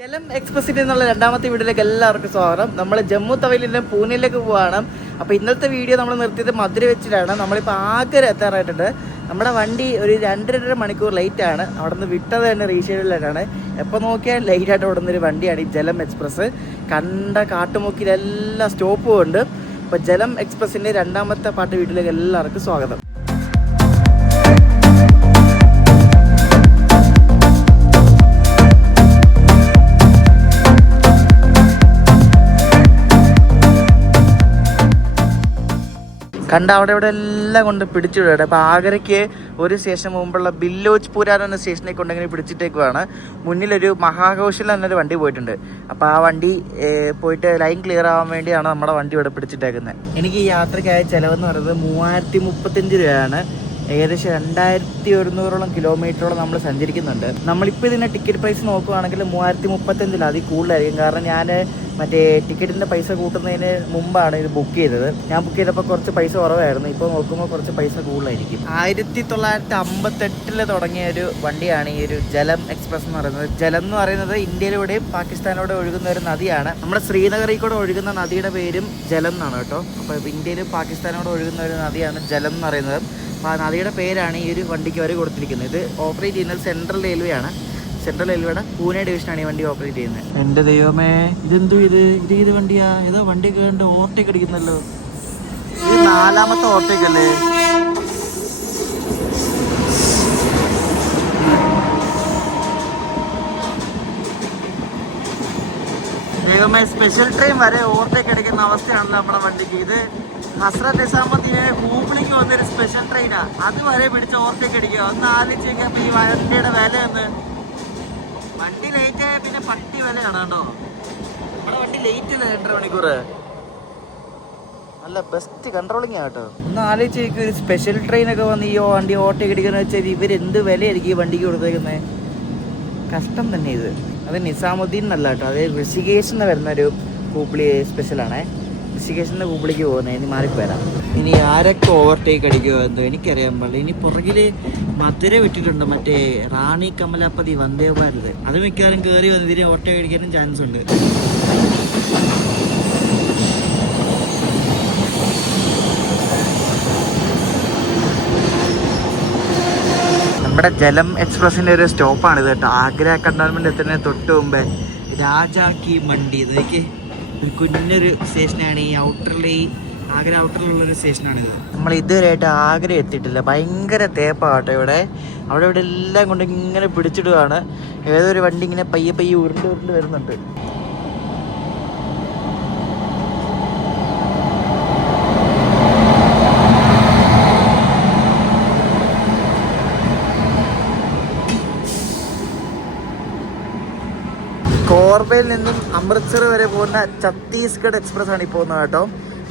ജലം എക്സ്പ്രസിൽ നിന്നുള്ള രണ്ടാമത്തെ വീഡിയോയിലേക്ക് എല്ലാവർക്കും സ്വാഗതം. നമ്മൾ ജമ്മു തവയിൽ നിന്ന് പൂനെയിലേക്ക് പോവാണ്. അപ്പോൾ ഇന്നത്തെ വീഡിയോ നമ്മൾ നിർത്തിയത് മധുര വെച്ചിട്ടാണ്. നമ്മളിപ്പോൾ ആഗ്ര എത്താറായിട്ടുണ്ട്. നമ്മുടെ വണ്ടി ഒരു 2-2.5 മണിക്കൂർ ലേറ്റാണ്. അവിടെ നിന്ന് വിട്ടത് തന്നെ റീഷെഡ്യൂളിലാണ്. എപ്പോൾ നോക്കിയാൽ ലേറ്റായിട്ട് ഓടുന്നൊരു വണ്ടിയാണ് ഈ ജലം എക്സ്പ്രസ്. കണ്ട കാട്ടുമുക്കിലെല്ലാം സ്റ്റോപ്പും ഉണ്ട്. അപ്പോൾ ജലം എക്സ്പ്രസിൻ്റെ രണ്ടാമത്തെ പാട്ട് വീഡിയോയിലേക്ക് എല്ലാവർക്കും സ്വാഗതം. കണ്ട അവിടെ ഇവിടെ എല്ലാം കൊണ്ട് പിടിച്ചിടുകയാണ്. അപ്പോൾ ആഗ്രയ്ക്ക് ഒരു സ്റ്റേഷൻ മുമ്പുള്ള ബില്ലോജ്പൂര എന്ന സ്റ്റേഷനിലേക്ക് കൊണ്ടെങ്കിൽ പിടിച്ചിട്ടേക്കുവാണ്. മുന്നിലൊരു മഹാകൗശൽ എന്നൊരു വണ്ടി പോയിട്ടുണ്ട്. അപ്പോൾ ആ വണ്ടി പോയിട്ട് ലൈൻ ക്ലിയർ ആവാൻ വേണ്ടിയാണ് നമ്മുടെ വണ്ടി ഇവിടെ പിടിച്ചിട്ടേക്കുന്നത്. എനിക്ക് ഈ യാത്രയ്ക്കായ ചിലവെന്ന് പറയുന്നത് 3035 രൂപയാണ്. ഏകദേശം 2100 കിലോമീറ്ററോളം നമ്മൾ സഞ്ചരിക്കുന്നുണ്ട്. നമ്മളിപ്പോൾ ഇതിൻ്റെ ടിക്കറ്റ് പ്രൈസ് നോക്കുകയാണെങ്കിൽ 3035 അതിൽ കൂടുതലായിരിക്കും. കാരണം ഞാൻ മറ്റേ ടിക്കറ്റിൻ്റെ പൈസ കൂട്ടുന്നതിന് മുമ്പാണ് ഇത് ബുക്ക് ചെയ്തത്. ഞാൻ ബുക്ക് ചെയ്തപ്പോൾ കുറച്ച് പൈസ കുറവായിരുന്നു. ഇപ്പോൾ നോക്കുമ്പോൾ കുറച്ച് പൈസ കൂടുതലായിരിക്കും. 1958 തുടങ്ങിയ ഒരു വണ്ടിയാണ് ഈ ഒരു ജലം എക്സ്പ്രസ് എന്ന് പറയുന്നത്. ജലം എന്ന് പറയുന്നത് ഇന്ത്യയിലൂടെയും പാകിസ്ഥാനിലൂടെ ഒഴുകുന്ന ഒരു നദിയാണ്. നമ്മുടെ ശ്രീനഗറിൽ കൂടെ ഒഴുകുന്ന നദിയുടെ പേരും ജലം എന്നാണ് കേട്ടോ. അപ്പോൾ ഇന്ത്യയിലും പാകിസ്ഥാനോട് ഒഴുകുന്ന ഒരു നദിയാണ് ജലം എന്ന് പറയുന്നത്. അപ്പോൾ ആ നദിയുടെ പേരാണ് ഈ ഒരു വണ്ടിക്ക് അവർ കൊടുത്തിരിക്കുന്നത്. ഇത് ഓപ്പറേറ്റ് ചെയ്യുന്നത് സെൻട്രൽ റെയിൽവേ ആണ്. സെൻട്രൽ റെയിൽവേയുടെ പൂനെ ഡിവിഷനാണ് ഈ വണ്ടി ഓപ്പറേറ്റ് ചെയ്യുന്നത്. എൻ്റെ ദൈവമേ, ഇതെന്തു ഇത് വണ്ടിയാ? ഏതോ വണ്ടി കണ്ട് ഓവർടേക്ക് അടിക്കുന്നല്ലോ. ഇത് 4ാമത്തെ ഓവർടേക്ക് അല്ലേ? ദൈവമേ, സ്പെഷ്യൽ ട്രെയിൻ വരെ ഓവർടേക്ക് അടിക്കുന്ന അവസ്ഥയാണല്ലോ നമ്മുടെ വണ്ടിക്ക്. ഇത് ഹസ്രത്ത് നിസാമുദ്ദീനെ ഹൂബ്ലിക്ക് വന്നൊരു സ്പെഷ്യൽ ട്രെയിനാ. അതുവരെ പിടിച്ച് ഓവർടേക്ക് അടിക്കുക. ഒന്ന് ആലോചിക്കാൻ ഈ വണ്ടിയുടെ വിലയൊന്ന്. വണ്ടി ലേറ്റ് ആയ പിന്നെ പട്ടി വിലയാണ് കേട്ടോ. നമ്മുടെ വണ്ടി ലേറ്റ് അല്ലേ 2.5 മണിക്കൂർ. നല്ല ബെസ്റ്റ് കൺട്രോളിങ് കേട്ടോ. ഒന്ന് ആലോചിച്ച് ഒരു സ്പെഷ്യൽ ട്രെയിനൊക്കെ വന്ന് ഈ വണ്ടി ഓവർടേക്ക് അടിക്കുന്ന വെച്ചാൽ ഇവരെന്ത് വിലയായിരിക്കും ഈ വണ്ടിക്ക് കൊടുത്തേക്കുന്നത്. കഷ്ടം തന്നെ ഇത്. അത് നിസാമുദ്ദീൻ എന്നല്ല കേട്ടോ, അത് ഋഷികേശിൽ നിന്ന് വരുന്നൊരു ഹൂബ്ലി സ്പെഷ്യലാണേ. ഋഷികേശിൽ ഹൂബ്ലിക്ക് പോകുന്നത്. ഇനി മാറിപ്പോരാം. ഇനി ആരൊക്കെ ഓവർടേക്ക് അടിക്കുമോ എന്തോ എനിക്കറിയാൻ പാടില്ല. ഇനി പുറകിൽ മധുര വിട്ടിട്ടുണ്ട്, മറ്റേ റാണി കമലാപതി വന്ദേ ഭാരത്. അത് മിക്കവാറും കയറി വന്ന് ഇതിന് ഓവർടേക്ക് അടിക്കാനും ചാൻസ് ഉണ്ട്. നമ്മുടെ ജലം എക്സ്പ്രസിൻ്റെ ഒരു സ്റ്റോപ്പാണിത് കേട്ടോ. ആഗ്ര കണ്ടോൺമെൻറ്റ് എത്തുന്നതിന് തൊട്ട് മുമ്പേ രാജാ കി മണ്ഡി, ഇതൊക്കെ ഒരു കുഞ്ഞൊരു സ്റ്റേഷനാണ്. ഈ ആഗ്ര ഔട്ടറിലുള്ളൊരു സ്റ്റേഷനാണിത്. നമ്മൾ ഇതുവരെയായിട്ട് ആഗ്ര എത്തിയിട്ടില്ല. ഭയങ്കര തേപ്പാട്ടോ ഇവിടെ. അവിടെ ഇവിടെ എല്ലാം കൊണ്ട് ഇങ്ങനെ പിടിച്ചിടുകയാണ്. ഏതൊരു വണ്ടി ഇങ്ങനെ പയ്യെ ഉരുണ്ട് വരുന്നുണ്ട്. കോർബയിൽ നിന്നും അമൃത്സർ വരെ പോകുന്ന ഛത്തീസ്ഗഡ് എക്സ്പ്രസ് ആണ് ഈ പോകുന്നത് കേട്ടോ.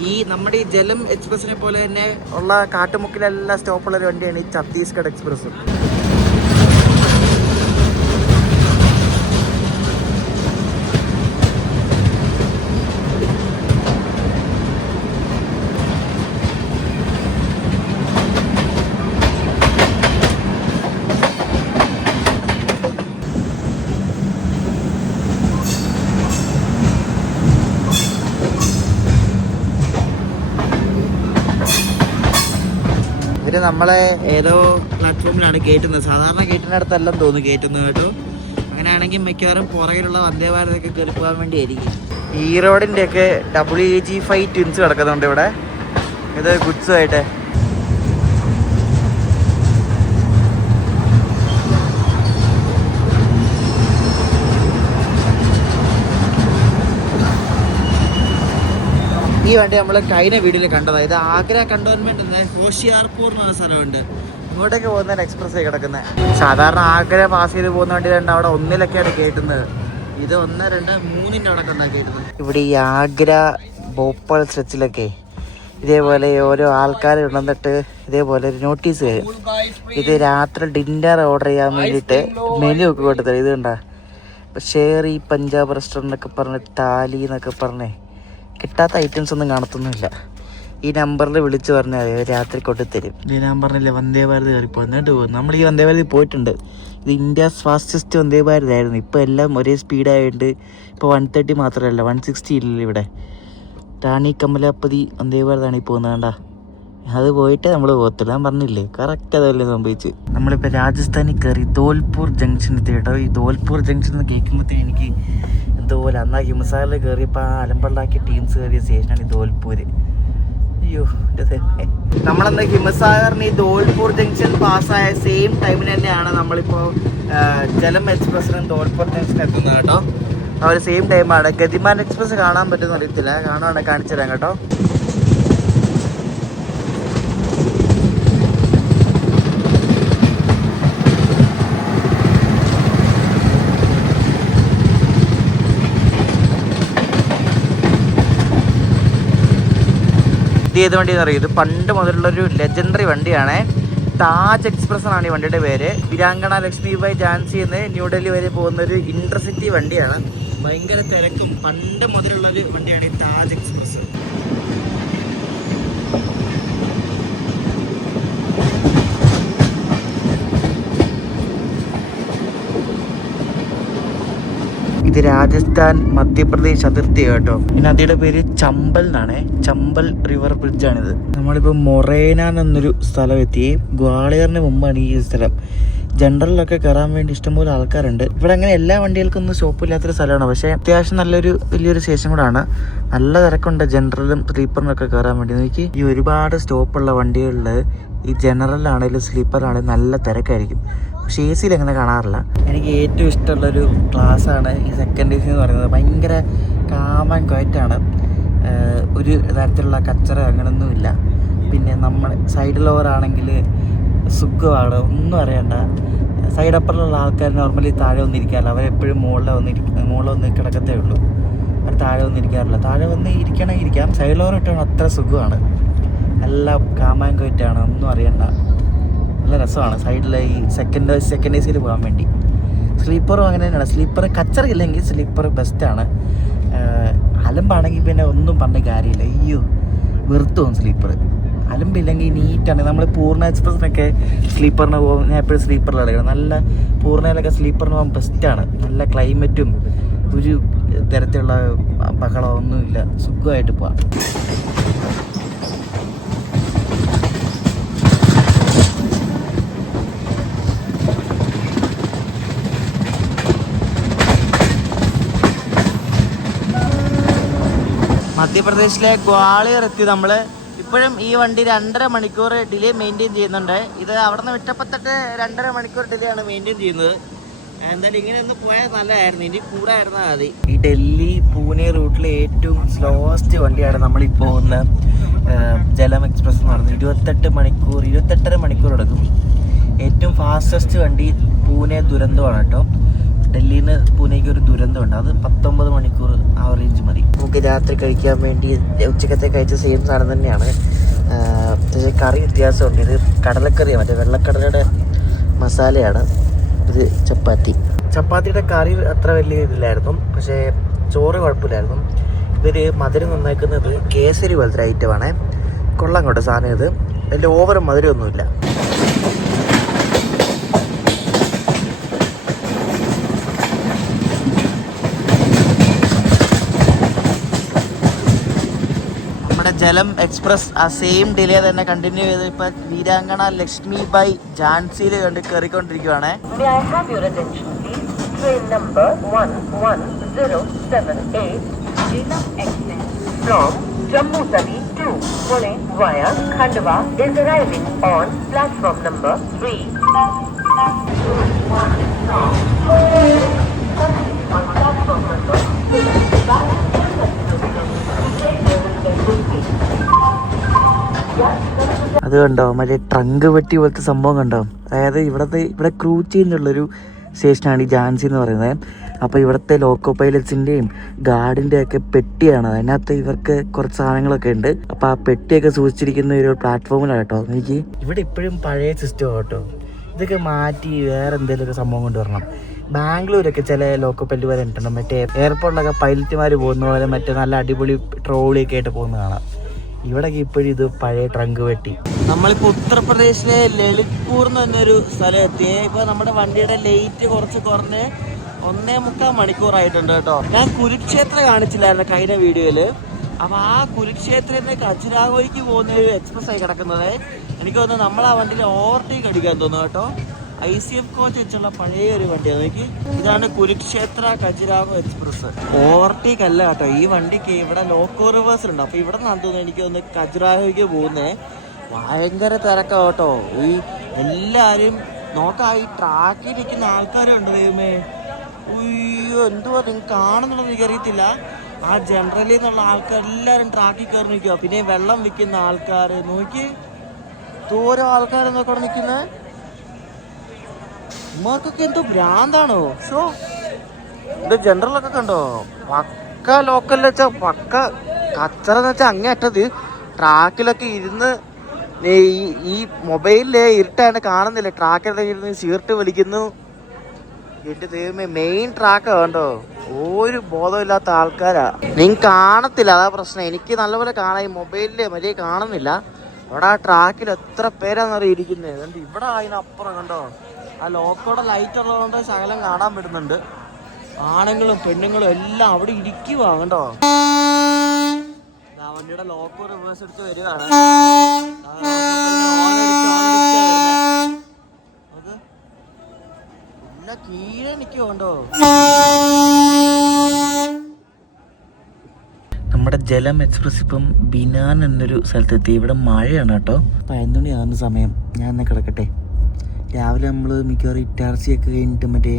ഈ നമ്മുടെ ഈ ജലം എക്സ്പ്രസിനെ പോലെ തന്നെ ഉള്ള കാട്ടുമുക്കിലെല്ലാം സ്റ്റോപ്പുള്ളൊരു വണ്ടിയാണ് ഈ ഛത്തീസ്ഗഡ് എക്സ്പ്രസ്. ഇവര് നമ്മളെ ഏതോ പ്ലാറ്റ്ഫോമിലാണ് കയറ്റുന്നത്. സാധാരണ കയറ്റുന്ന അടുത്തെല്ലാം തോന്നുന്നു കയറ്റുന്നത് കേട്ടോ. അങ്ങനെയാണെങ്കിൽ മിക്കവാറും പുറകിലുള്ള വന്ദേ ഭാരതൊക്കെ കയറി പോകാൻ വേണ്ടിയായിരിക്കും. ഈ റോഡിൻ്റെയൊക്കെ WAG5 ട്വിൻസ് കിടക്കുന്നുണ്ട് ഇവിടെ. ഇത് ഗുഡ്സുമായിട്ട്. ഈ വണ്ടി നമ്മൾ കഴിഞ്ഞ വീഡിയോയിൽ കണ്ടതാണ്. ഇത് ആഗ്ര കണ്ടോൺമെന്റ് ഹോഷിയാർപൂർ എന്ന സ്ഥലമുണ്ട്. ഇങ്ങോട്ടേക്ക് പോകുന്ന എക്സ്പ്രസ് കിടക്കുന്നത്. സാധാരണ ആഗ്ര പാസ് ചെയ്ത് പോകുന്ന വണ്ടി രണ്ട് അവിടെ 1-ലൊക്കെയാണ് കയറ്റുന്നത്. ഇത് 1, 2, 3 അവിടെ കയറ്റുന്നത്. ഇവിടെ ഈ ആഗ്ര ഭോപ്പാൽ സ്ട്രെച്ചിലൊക്കെ ഇതേപോലെ ഓരോ ആൾക്കാർ ഉണർന്നിട്ട് ഇതേപോലെ ഒരു നോട്ടീസ് വരും. ഇത് രാത്രി ഡിന്നർ ഓർഡർ ചെയ്യാൻ വേണ്ടിയിട്ട് മെനു ഒക്കെ കൊടുത്തത്. ഇത് കണ്ട ഷേറി പഞ്ചാബ് റെസ്റ്റോറൻ്റ് എന്നൊക്കെ പറഞ്ഞ് താലി എന്നൊക്കെ പറഞ്ഞേ കിട്ടാത്ത ഐറ്റംസ് ഒന്നും കാണത്തൊന്നുമില്ല. ഈ നമ്പറിൽ വിളിച്ച് പറഞ്ഞാൽ രാത്രി കൊണ്ടുതരും. ഞാൻ പറഞ്ഞില്ലേ വന്ദേ ഭാരത് കയറി പോകുന്നിട്ട് പോകും. നമ്മൾ ഈ വന്ദേ ഭാരതിൽ പോയിട്ടുണ്ട്. ഇത് ഇന്ത്യസ് ഫാസ്റ്റസ്റ്റ് വന്ദേ ഭാരത് ആയിരുന്നു. ഇപ്പോൾ എല്ലാം ഒരേ സ്പീഡായിട്ട് ഇപ്പോൾ 130 മാത്രമല്ല 160 ഇല്ലല്ലോ ഇവിടെ. റാണി കമലാപതി വന്ദേ ഭാരതാണ് ഈ പോകുന്നത്. കണ്ടാ, അത് പോയിട്ട് നമ്മൾ പോകത്തില്ല. ഞാൻ പറഞ്ഞില്ലേ, കറക്റ്റ് അതുപോലെ സംഭവിച്ച്. നമ്മളിപ്പോൾ രാജസ്ഥാനിൽ കയറി ധോൽപൂർ ജംഗ്ഷൻ എത്തി കേട്ടോ. ഈ ധോൽപൂർ ജംഗ്ഷൻ എന്ന് കേൾക്കുമ്പോഴത്തേക്ക് എനിക്ക് എന്തോപോലെ അന്നാ ഹിംസാറിൽ കയറിയപ്പോൾ ആ അലമ്പള്ളാക്കിയ ടീംസ് കയറിയ സ്റ്റേഷനാണ് ഈ ധോൽപൂർ. അയ്യോ, നമ്മളന്ന് ഹിമസാഗറിന് ഈ ധോൽപൂർ ജംഗ്ഷൻ പാസ്സായ സെയിം ടൈമിന് തന്നെയാണ് നമ്മളിപ്പോൾ ജലം എക്സ്പ്രസ്സിനും ധോൽപൂർ ജംഗ്ഷൻ എത്തുന്നത് കേട്ടോ. ആ ഒരു സെയിം ടൈമാണ്. ഗതിമാൻ എക്സ്പ്രസ് കാണാൻ പറ്റുമെന്ന് അറിയത്തില്ല, കാണുവാണെങ്കിൽ കാണിച്ചു തരാം കേട്ടോ. ഇത് ഏത് വണ്ടിയെന്ന് അറിയും? ഇത് പണ്ട് മുതലുള്ളൊരു ലെജൻഡറി വണ്ടിയാണ്. താജ് എക്സ്പ്രസ് എന്നാണ് ഈ വണ്ടിയുടെ പേര്. വീരാങ്കണ ലക്ഷ്മിബായി ഝാൻസി എന്ന് ന്യൂഡൽഹി വരെ പോകുന്നൊരു ഇന്റർസിറ്റി വണ്ടിയാണ്. ഭയങ്കര തിരക്കും പണ്ട് മുതലുള്ളൊരു വണ്ടിയാണ് ഈ താജ് എക്സ്പ്രസ്. ഇത് രാജസ്ഥാൻ മധ്യപ്രദേശ് അതിർത്തി കേട്ടോ. ഈ നദിയുടെ പേര് ചമ്പൽ എന്നാണ്. ചമ്പൽ റിവർ ബ്രിഡ്ജാണിത്. നമ്മളിപ്പോൾ മൊറേന എന്നൊരു സ്ഥലം എത്തി. ഗ്വാളിയറിന് മുമ്പാണ് ഈ സ്ഥലം. ജനറലിലൊക്കെ കയറാൻ വേണ്ടി ഇഷ്ടംപോലെ ആൾക്കാരുണ്ട്. ഇവിടെ അങ്ങനെ എല്ലാ വണ്ടികൾക്കൊന്നും സ്റ്റോപ്പില്ലാത്തൊരു സ്ഥലമാണ്. പക്ഷേ അത്യാവശ്യം വലിയൊരു സ്റ്റേഷൻ കൂടാണ്. നല്ല തിരക്കുണ്ട് ജനറലും സ്ലീപ്പറിനും ഒക്കെ കയറാൻ വേണ്ടി. നോക്കി, ഈ ഒരുപാട് സ്റ്റോപ്പുള്ള വണ്ടികളിൽ ഈ ജനറലാണെങ്കിലും സ്ലീപ്പറാണെങ്കിലും നല്ല തിരക്കായിരിക്കും. പക്ഷേ എ സിയിൽ അങ്ങനെ കാണാറില്ല. എനിക്ക് ഏറ്റവും ഇഷ്ടമുള്ളൊരു ക്ലാസ്സാണ് ഈ സെക്കൻഡ് എ സി എന്ന് പറയുന്നത്. ഭയങ്കര കാം ആൻഡ് ക്വയറ്റാണ്. ഒരു തരത്തിലുള്ള കച്ചറ അങ്ങനെയൊന്നുമില്ല. പിന്നെ നമ്മൾ സൈഡ് ലോവർ ആണെങ്കിൽ സുഖമാണ്, ഒന്നും അറിയണ്ട. സൈഡ് അപ്പറിലുള്ള ആൾക്കാർ നോർമലി താഴെ വന്നിരിക്കാറില്ല. അവരെപ്പോഴും മുകളിൽ വന്ന് കിടക്കത്തേ ഉള്ളൂ. അവർ താഴെ വന്ന് ഇരിക്കാറില്ല. താഴെ വന്ന് ഇരിക്കണമെങ്കിൽ ഇരിക്കാം. സൈഡ് ലോവർ ഇട്ടാണ് അത്ര സുഖമാണ്. എല്ലാം കാം ആൻഡ് ക്വയറ്റാണ്, ഒന്നും അറിയണ്ട. നല്ല രസമാണ് സൈഡിൽ ഈ സെക്കൻഡ് എ സിയിൽ പോകാൻ വേണ്ടി. സ്ലീപ്പറും അങ്ങനെ തന്നെയാണ്. Sleeper കച്ചറില്ലെങ്കിൽ sleeper ബെസ്റ്റാണ്. അലമ്പാണെങ്കിൽ പിന്നെ ഒന്നും പറഞ്ഞ കാര്യമില്ല. അയ്യോ, വെറുത്തു പോകും സ്ലീപ്പർ. അലമ്പില്ലെങ്കിൽ നീറ്റാണ്. നമ്മൾ പൂർണ്ണ എക്സ്പ്രസ്സിനൊക്കെ സ്ലീപ്പറിന് പോകും. ഞാൻ എപ്പോഴും സ്ലീപ്പറിലാണ് എടുക്കണം. നല്ല പൂർണ്ണയിലൊക്കെ സ്ലീപ്പറിന് പോകാൻ ബെസ്റ്റാണ്. നല്ല ക്ലൈമറ്റും ഒരു തരത്തിലുള്ള ബഹളമൊന്നുമില്ല. സുഖമായിട്ട് പോവാം. മധ്യപ്രദേശിലെ ഗ്വാളിയർ എത്തി നമ്മൾ. ഇപ്പോഴും ഈ വണ്ടി 2.5 മണിക്കൂർ ഡിലേ മെയിൻറ്റെയിൻ ചെയ്യുന്നുണ്ട്. ഇത് അവിടെ നിന്ന് വിട്ടപ്പോൾ തൊട്ട് 2.5 മണിക്കൂർ ഡിലേ ആണ് മെയിൻറ്റെയിൻ ചെയ്യുന്നത്. എന്തായാലും ഇങ്ങനെ ഒന്ന് പോയാൽ നല്ലതായിരുന്നു. ഇനി കൂടായിരുന്നാൽ മതി. ഈ ഡൽഹി പൂനെ റൂട്ടിലെ ഏറ്റവും സ്ലോവസ്റ്റ് വണ്ടിയാണ് നമ്മളിപ്പോൾ പോകുന്ന ജലം എക്സ്പ്രസ് എന്ന് പറയുന്നത്. 28.5 മണിക്കൂർ എടുക്കും. ഏറ്റവും ഫാസ്റ്റസ്റ്റ് വണ്ടി പൂനെ ദുരന്തമാണ് കേട്ടോ. ഡൽഹിയിൽ നിന്ന് പൂനെക്ക് ഒരു ദുരന്തമുണ്ട്. അത് 19 മണിക്കൂർ ആവറേജ് മതി. നമുക്ക് രാത്രി കഴിക്കാൻ വേണ്ടി ഉച്ചക്കത്തെ കഴിച്ച സെയിം സാധനം തന്നെയാണ്. പക്ഷേ കറി വ്യത്യാസമുണ്ട്. ഇത് കടലക്കറിയാണ്, മറ്റേ വെള്ളക്കടലയുടെ മസാലയാണ്. ഇത് ചപ്പാത്തിയുടെ കറി അത്ര വലിയ ഇതില്ലായിരുന്നു. പക്ഷേ ചോറ് കുഴപ്പമില്ലായിരുന്നു. ഇവർ മധുരം നന്നാക്കുന്നത് കേസരി പോലത്തെ ഐറ്റമാണ്. കൊള്ളാം കേട്ടോ സാധനം. ഇത് അതിൻ്റെ ഓവർ മധുരമൊന്നുമില്ല. ജലം എക്സ്പ്രസ് ആ സെയിം ഡിലേ തന്നെ കണ്ടിന്യൂ ചെയ്ത് ഇപ്പൊ വീരാങ്കണ Lakshmibai ഝാൻസിയിൽ കയറിക്കൊണ്ടിരിക്കുവാണ്. Jammu Tawi to Pune via Khandwa is arriving on platform number 3. അത് കണ്ടോ, മറ്റേ ട്രങ്ക് പെട്ടി പോലത്തെ സംഭവം കണ്ടോ? അതായത് ഇവിടെ ക്രൂ ചേഞ്ച് ഉള്ളൊരു സ്റ്റേഷനാണ് ഈ ഝാൻസി എന്ന് പറയുന്നത്. അപ്പോൾ ഇവിടുത്തെ ലോക്കോ പൈലറ്റ്സിൻ്റെയും ഗാർഡിൻ്റെ ഒക്കെ പെട്ടിയാണ്. അതിനകത്ത് ഇവർക്ക് കുറച്ച് സാധനങ്ങളൊക്കെ ഉണ്ട്. അപ്പോൾ ആ പെട്ടിയൊക്കെ സൂക്ഷിച്ചിരിക്കുന്ന ഒരു പ്ലാറ്റ്ഫോമിലാണ് കേട്ടോ. എനിക്ക് ഇവിടെ ഇപ്പോഴും പഴയ സിസ്റ്റം കേട്ടോ. ഇതൊക്കെ മാറ്റി വേറെ എന്തെങ്കിലുമൊക്കെ സംഭവം കൊണ്ടുവരണം. ബാംഗ്ലൂരൊക്കെ ചില ലോക്കോ പൈലറ്റ് വരെ ഉണ്ടല്ലോ, മറ്റേ എയർപോർട്ടിലൊക്കെ പൈലറ്റുമാർ പോകുന്ന പോലെ മറ്റേ നല്ല അടിപൊളി ട്രോളിയൊക്കെ ആയിട്ട് പോകുന്ന കാണാം. ഇവിടെയൊക്കെ ഇപ്പോഴും ഇത് പഴയ ട്രങ്ക് വെട്ടി. നമ്മളിപ്പോൾ ഉത്തർപ്രദേശിലെ ലളിത്പൂർ എന്ന് പറഞ്ഞൊരു സ്ഥലം എത്തിയേ. ഇപ്പോൾ നമ്മുടെ വണ്ടിയുടെ ലൈറ്റ് കുറച്ച് കുറഞ്ഞ് 1.25 മണിക്കൂറായിട്ടുണ്ട് കേട്ടോ. ഞാൻ കുരുക്ഷേത്ര കാണിച്ചില്ലായിരുന്നു കഴിഞ്ഞ വീഡിയോയിൽ. അപ്പോൾ ആ കുരുക്ഷേത്രത്തിന് ഖജുരാഹോയ്ക്ക് പോകുന്ന ഒരു എക്സ്പ്രസ് ആയി കിടക്കുന്നത്. എനിക്ക് തോന്നുന്നു നമ്മൾ ആ വണ്ടിയിൽ ഓവർടേക്ക് അടിക്കാൻ തോന്നുന്നു കേട്ടോ. ICF കോച്ച് വെച്ചുള്ള പഴയ ഒരു വണ്ടിയാണ്. നോക്കി, ഇതാണ് കുരുക്ഷേത്ര ഖജുരാഹോ എക്സ്പ്രസ്. ഓവർടേക്ക് അല്ല കേട്ടോ, ഈ വണ്ടിക്ക് ഇവിടെ ലോക്കോ റിവേഴ്സൽ ഉണ്ട്. അപ്പോൾ ഇവിടെ നിന്നാണ് തോന്നുന്നു എനിക്ക് തോന്നുന്നു ഖജുരാഹോയ്ക്ക് പോകുന്നത്. ഭയങ്കര തിരക്കാണ് കേട്ടോ. ഈ എല്ലാവരും നോക്കാം, ഈ ട്രാക്കിൽ നിൽക്കുന്ന ആൾക്കാരുണ്ട്. ദൈവമേ, ഉയ്യോ, എന്തുവാ നിങ്ങൾക്ക് കാണുന്നുള്ളത് എനിക്കറിയത്തില്ല. ആ ജനറലിൽ നിന്നുള്ള ആൾക്കാർ എല്ലാവരും ട്രാക്കിൽ കയറി നിൽക്കുക. പിന്നെ വെള്ളം വിൽക്കുന്ന ആൾക്കാർ നോക്കി, ദൂരം ആൾക്കാരെന്നൊക്കെ അവിടെ നിൽക്കുന്നത്. ഉമ്മാർക്കൊക്കെ എന്തോ ഭ്രാന്താണോ? സോ ഇത് ജനറലൊക്കെ കണ്ടോ, പക്ക ലോക്കലിൽ വെച്ചാൽ പക്ക കച്ചറന്ന് വെച്ചാൽ അങ്ങേറ്റത്. ട്രാക്കിലൊക്കെ ഇരുന്ന് ഈ മൊബൈലില് ഇരുട്ടാണ് കാണുന്നില്ല. ട്രാക്കിലൊക്കെ ഇരുന്ന് സീർട്ട് വലിക്കുന്നു. എന്റെ ദൈവമേ, മെയിൻ ട്രാക്ക് കണ്ടോ, ഒരു ബോധമില്ലാത്ത ആൾക്കാരാ. നിങ്ങൾക്ക് കാണത്തില്ല, അതാ പ്രശ്നം. എനിക്ക് നല്ലപോലെ കാണാം, ഈ മൊബൈലില് മര്യാദ കാണുന്നില്ല. അവിടെ ആ ട്രാക്കിൽ എത്ര പേരാന്നറിയ ഇരിക്കുന്നത്. അതുകൊണ്ട് ഇവിടെ അതിനപ്പുറം കണ്ടോ, ആ ലോക്കോടെ ലൈറ്റ് ഉള്ളതുകൊണ്ട് ശകലം കാണാൻ പറ്റുന്നുണ്ട്. ആണുങ്ങളും പെണ്ണുങ്ങളും എല്ലാം അവിടെ ഇരിക്കുവാ കണ്ടോ. വണ്ടിയുടെ ലോക്കോ റിവേഴ്സ് എടുത്ത് വരികയാണ്. എല്ലാം കീഴെ നിൽക്കുവോ കണ്ടോ. നമ്മുടെ ജലം എക്സ്പ്രസ് ഇപ്പം ബിനാൻ എന്നൊരു സ്ഥലത്തെത്തി. ഇവിടെ മഴയാണ് കേട്ടോ. 11 മണിയാകുന്ന സമയം. ഞാൻ ഒന്ന് കിടക്കട്ടെ. രാവിലെ നമ്മൾ മിക്കവാറും ഇറ്റാർച്ചിയൊക്കെ കഴിഞ്ഞിട്ട് മറ്റേ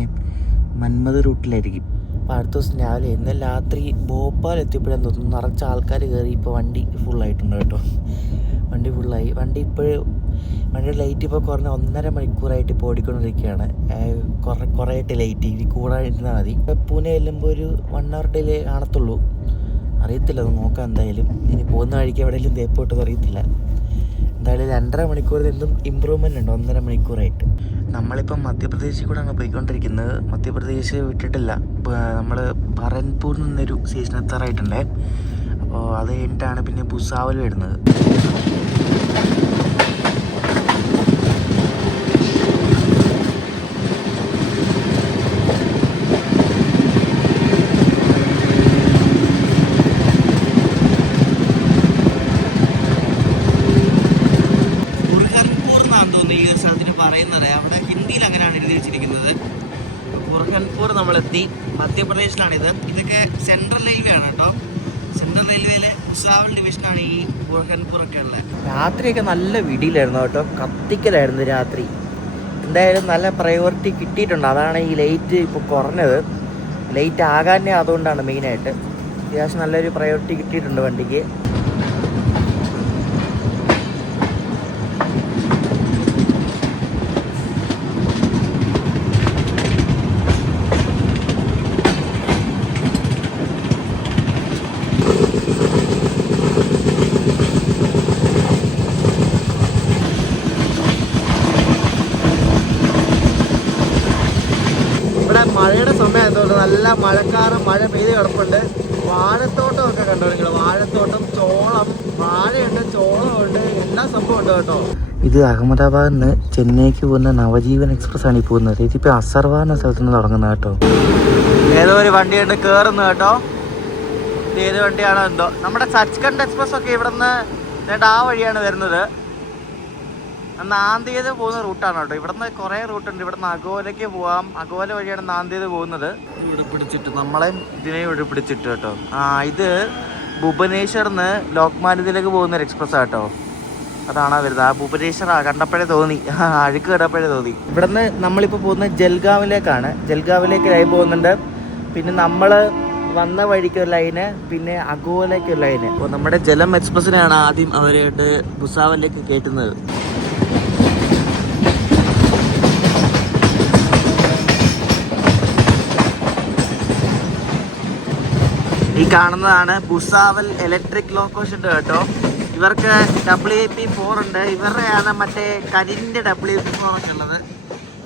മന്മത റൂട്ടിലായിരിക്കും. അപ്പോൾ അടുത്ത ദിവസം രാവിലെ ഇന്നലെ രാത്രി ഭോപ്പാൽ എത്തിയപ്പോഴാന്ന് തോന്നുന്നു നിറച്ച ആൾക്കാർ കയറി. ഇപ്പോൾ വണ്ടി ഫുള്ളായിട്ടുണ്ട് കേട്ടോ. വണ്ടി ഫുള്ളായി. വണ്ടി വണ്ടിയുടെ ലൈറ്റ് ഇപ്പോൾ കുറഞ്ഞ 1.5 മണിക്കൂറായിട്ട് ഇപ്പോൾ ഓടിക്കൊണ്ടിരിക്കുകയാണ്. കുറേ ആയിട്ട് ലൈറ്റ് ഇനി കൂടാതെ ഇരുന്നാൽ മതി. പൂനെ ചെല്ലുമ്പോൾ ഒരു 1 hour ഡിലേ കാണത്തുള്ളൂ. അറിയത്തില്ല, അത് നോക്കാം എന്തായാലും. ഇനി പോകുന്ന വഴിക്ക് എവിടെയെങ്കിലും തേപ്പോട്ട് അറിയത്തില്ല. എന്തായാലും 2.5 മണിക്കൂറിൽ നിന്നും ഇമ്പ്രൂവ്മെൻ്റ് ഉണ്ട് 1.5 മണിക്കൂറായിട്ട്. നമ്മളിപ്പം മധ്യപ്രദേശിൽ കൂടെയാണ് പോയിക്കൊണ്ടിരിക്കുന്നത്. മധ്യപ്രദേശ് വിട്ടിട്ടില്ല. നമ്മൾ പറൻപൂർ നിന്നൊരു സ്റ്റേഷൻ എത്താറായിട്ടുണ്ടേ. അപ്പോൾ അത് കഴിഞ്ഞിട്ടാണ് പിന്നെ ഭുസാവൽ വരുന്നത്. അവിടെ ഹിന്ദിയിൽ അങ്ങനെയാണ് എഴുതി വെച്ചിരിക്കുന്നത്. ബുർഹൻപൂർ നമ്മളെത്തി. മധ്യപ്രദേശിലാണിത്. ഇതൊക്കെ സെൻട്രൽ റെയിൽവേ ആണ് കേട്ടോ. സെൻട്രൽ റെയിൽവേയിലെ ഭുസാവൽ ഡിവിഷനാണ് ഈ ബുർഹൻപൂർ ഒക്കെ ഉള്ളത്. രാത്രിയൊക്കെ നല്ല വിടിയിലായിരുന്നു കേട്ടോ, കത്തിക്കലായിരുന്നു രാത്രി. എന്തായാലും നല്ല പ്രയോറിറ്റി കിട്ടിയിട്ടുണ്ട്. അതാണ് ഈ ലൈറ്റ് ഇപ്പോൾ കുറഞ്ഞത്. ലൈറ്റ് ആകാനേ അതുകൊണ്ടാണ് മെയിനായിട്ട്. അത്യാവശ്യം നല്ലൊരു പ്രയോറിറ്റി കിട്ടിയിട്ടുണ്ട് വണ്ടിക്ക്. മഴയുടെ സമയം ആയതുകൊണ്ട് നല്ല മഴക്കാറ് മഴ പെയ്ത് കിടപ്പുണ്ട്. വാഴത്തോട്ടമൊക്കെ കണ്ടോ നിങ്ങൾ. വാഴത്തോട്ടം, ചോളം, വാഴയുണ്ട്, ചോളമുണ്ട്, എല്ലാ സംഭവം ഉണ്ട് കേട്ടോ. ഇത് അഹമ്മദാബാദിൽ നിന്ന് ചെന്നൈക്ക് പോകുന്ന നവജീവൻ എക്സ്പ്രസ് ആണ് ഈ പോകുന്നത്. ഇതിപ്പോൾ അസർവാ എന്ന സ്ഥലത്ത് നിന്ന് തുടങ്ങുന്നത് കേട്ടോ. ഏതോ ഒരു വണ്ടിയുണ്ട് കയറുന്നത് കേട്ടോ. ഇത് ഏത് വണ്ടിയാണോ എന്തോ. നമ്മുടെ സച്ച്ഖണ്ഡ് എക്സ്പ്രസ് ഒക്കെ ഇവിടെ നിന്ന് ആ വഴിയാണ് വരുന്നത്. നാന്ദേദ് പോകുന്ന റൂട്ടാണ് കേട്ടോ. ഇവിടുന്ന് കുറേ റൂട്ടുണ്ട്. ഇവിടുന്ന് അഗോലയ്ക്ക് പോവാം. അഗോല വഴിയാണ് നാന്ദേദ് പോകുന്നത്. ഇവിടെ പിടിച്ചിട്ട് നമ്മളെ ഇതിനെ ഇവിടെ പിടിച്ചിട്ട് കേട്ടോ. ഇത് ഭുവനേശ്വറിന്ന് ലോക്മാന്യത്തിലേക്ക് പോകുന്ന ഒരു എക്സ്പ്രസ് ആട്ടോ. അതാണ് വരുന്നത്. ആ ഭുവനേശ്വർ കണ്ടപ്പോഴേ തോന്നി, അഴുക്ക് കണ്ടപ്പോഴേ തോന്നി. ഇവിടുന്ന് നമ്മളിപ്പോൾ പോകുന്നത് ജൽഗാവിലേക്കാണ്. ജൽഗാവിലേക്ക് ലൈൻ പോകുന്നുണ്ട്. പിന്നെ നമ്മൾ വന്ന വഴിക്ക് ഒരു ലൈന്, പിന്നെ അഗോലയ്ക്ക് ഒരു ലൈന്. അപ്പോൾ നമ്മുടെ ജലം എക്സ്പ്രസിനെയാണ് ആദ്യം അവരായിട്ട് ഭുസാവലിലേക്ക് കയറ്റുന്നത്. ഈ കാണുന്നതാണ് ഭുസാവൽ ഇലക്ട്രിക് ലോക്കോഷൻ്റെ കേട്ടോ. ഇവർക്ക് WAP4 ഉണ്ട്. ഇവരുടെയാണ് മറ്റേ കരിൻ്റെ WAP4 ഒക്കെ ഉള്ളത്.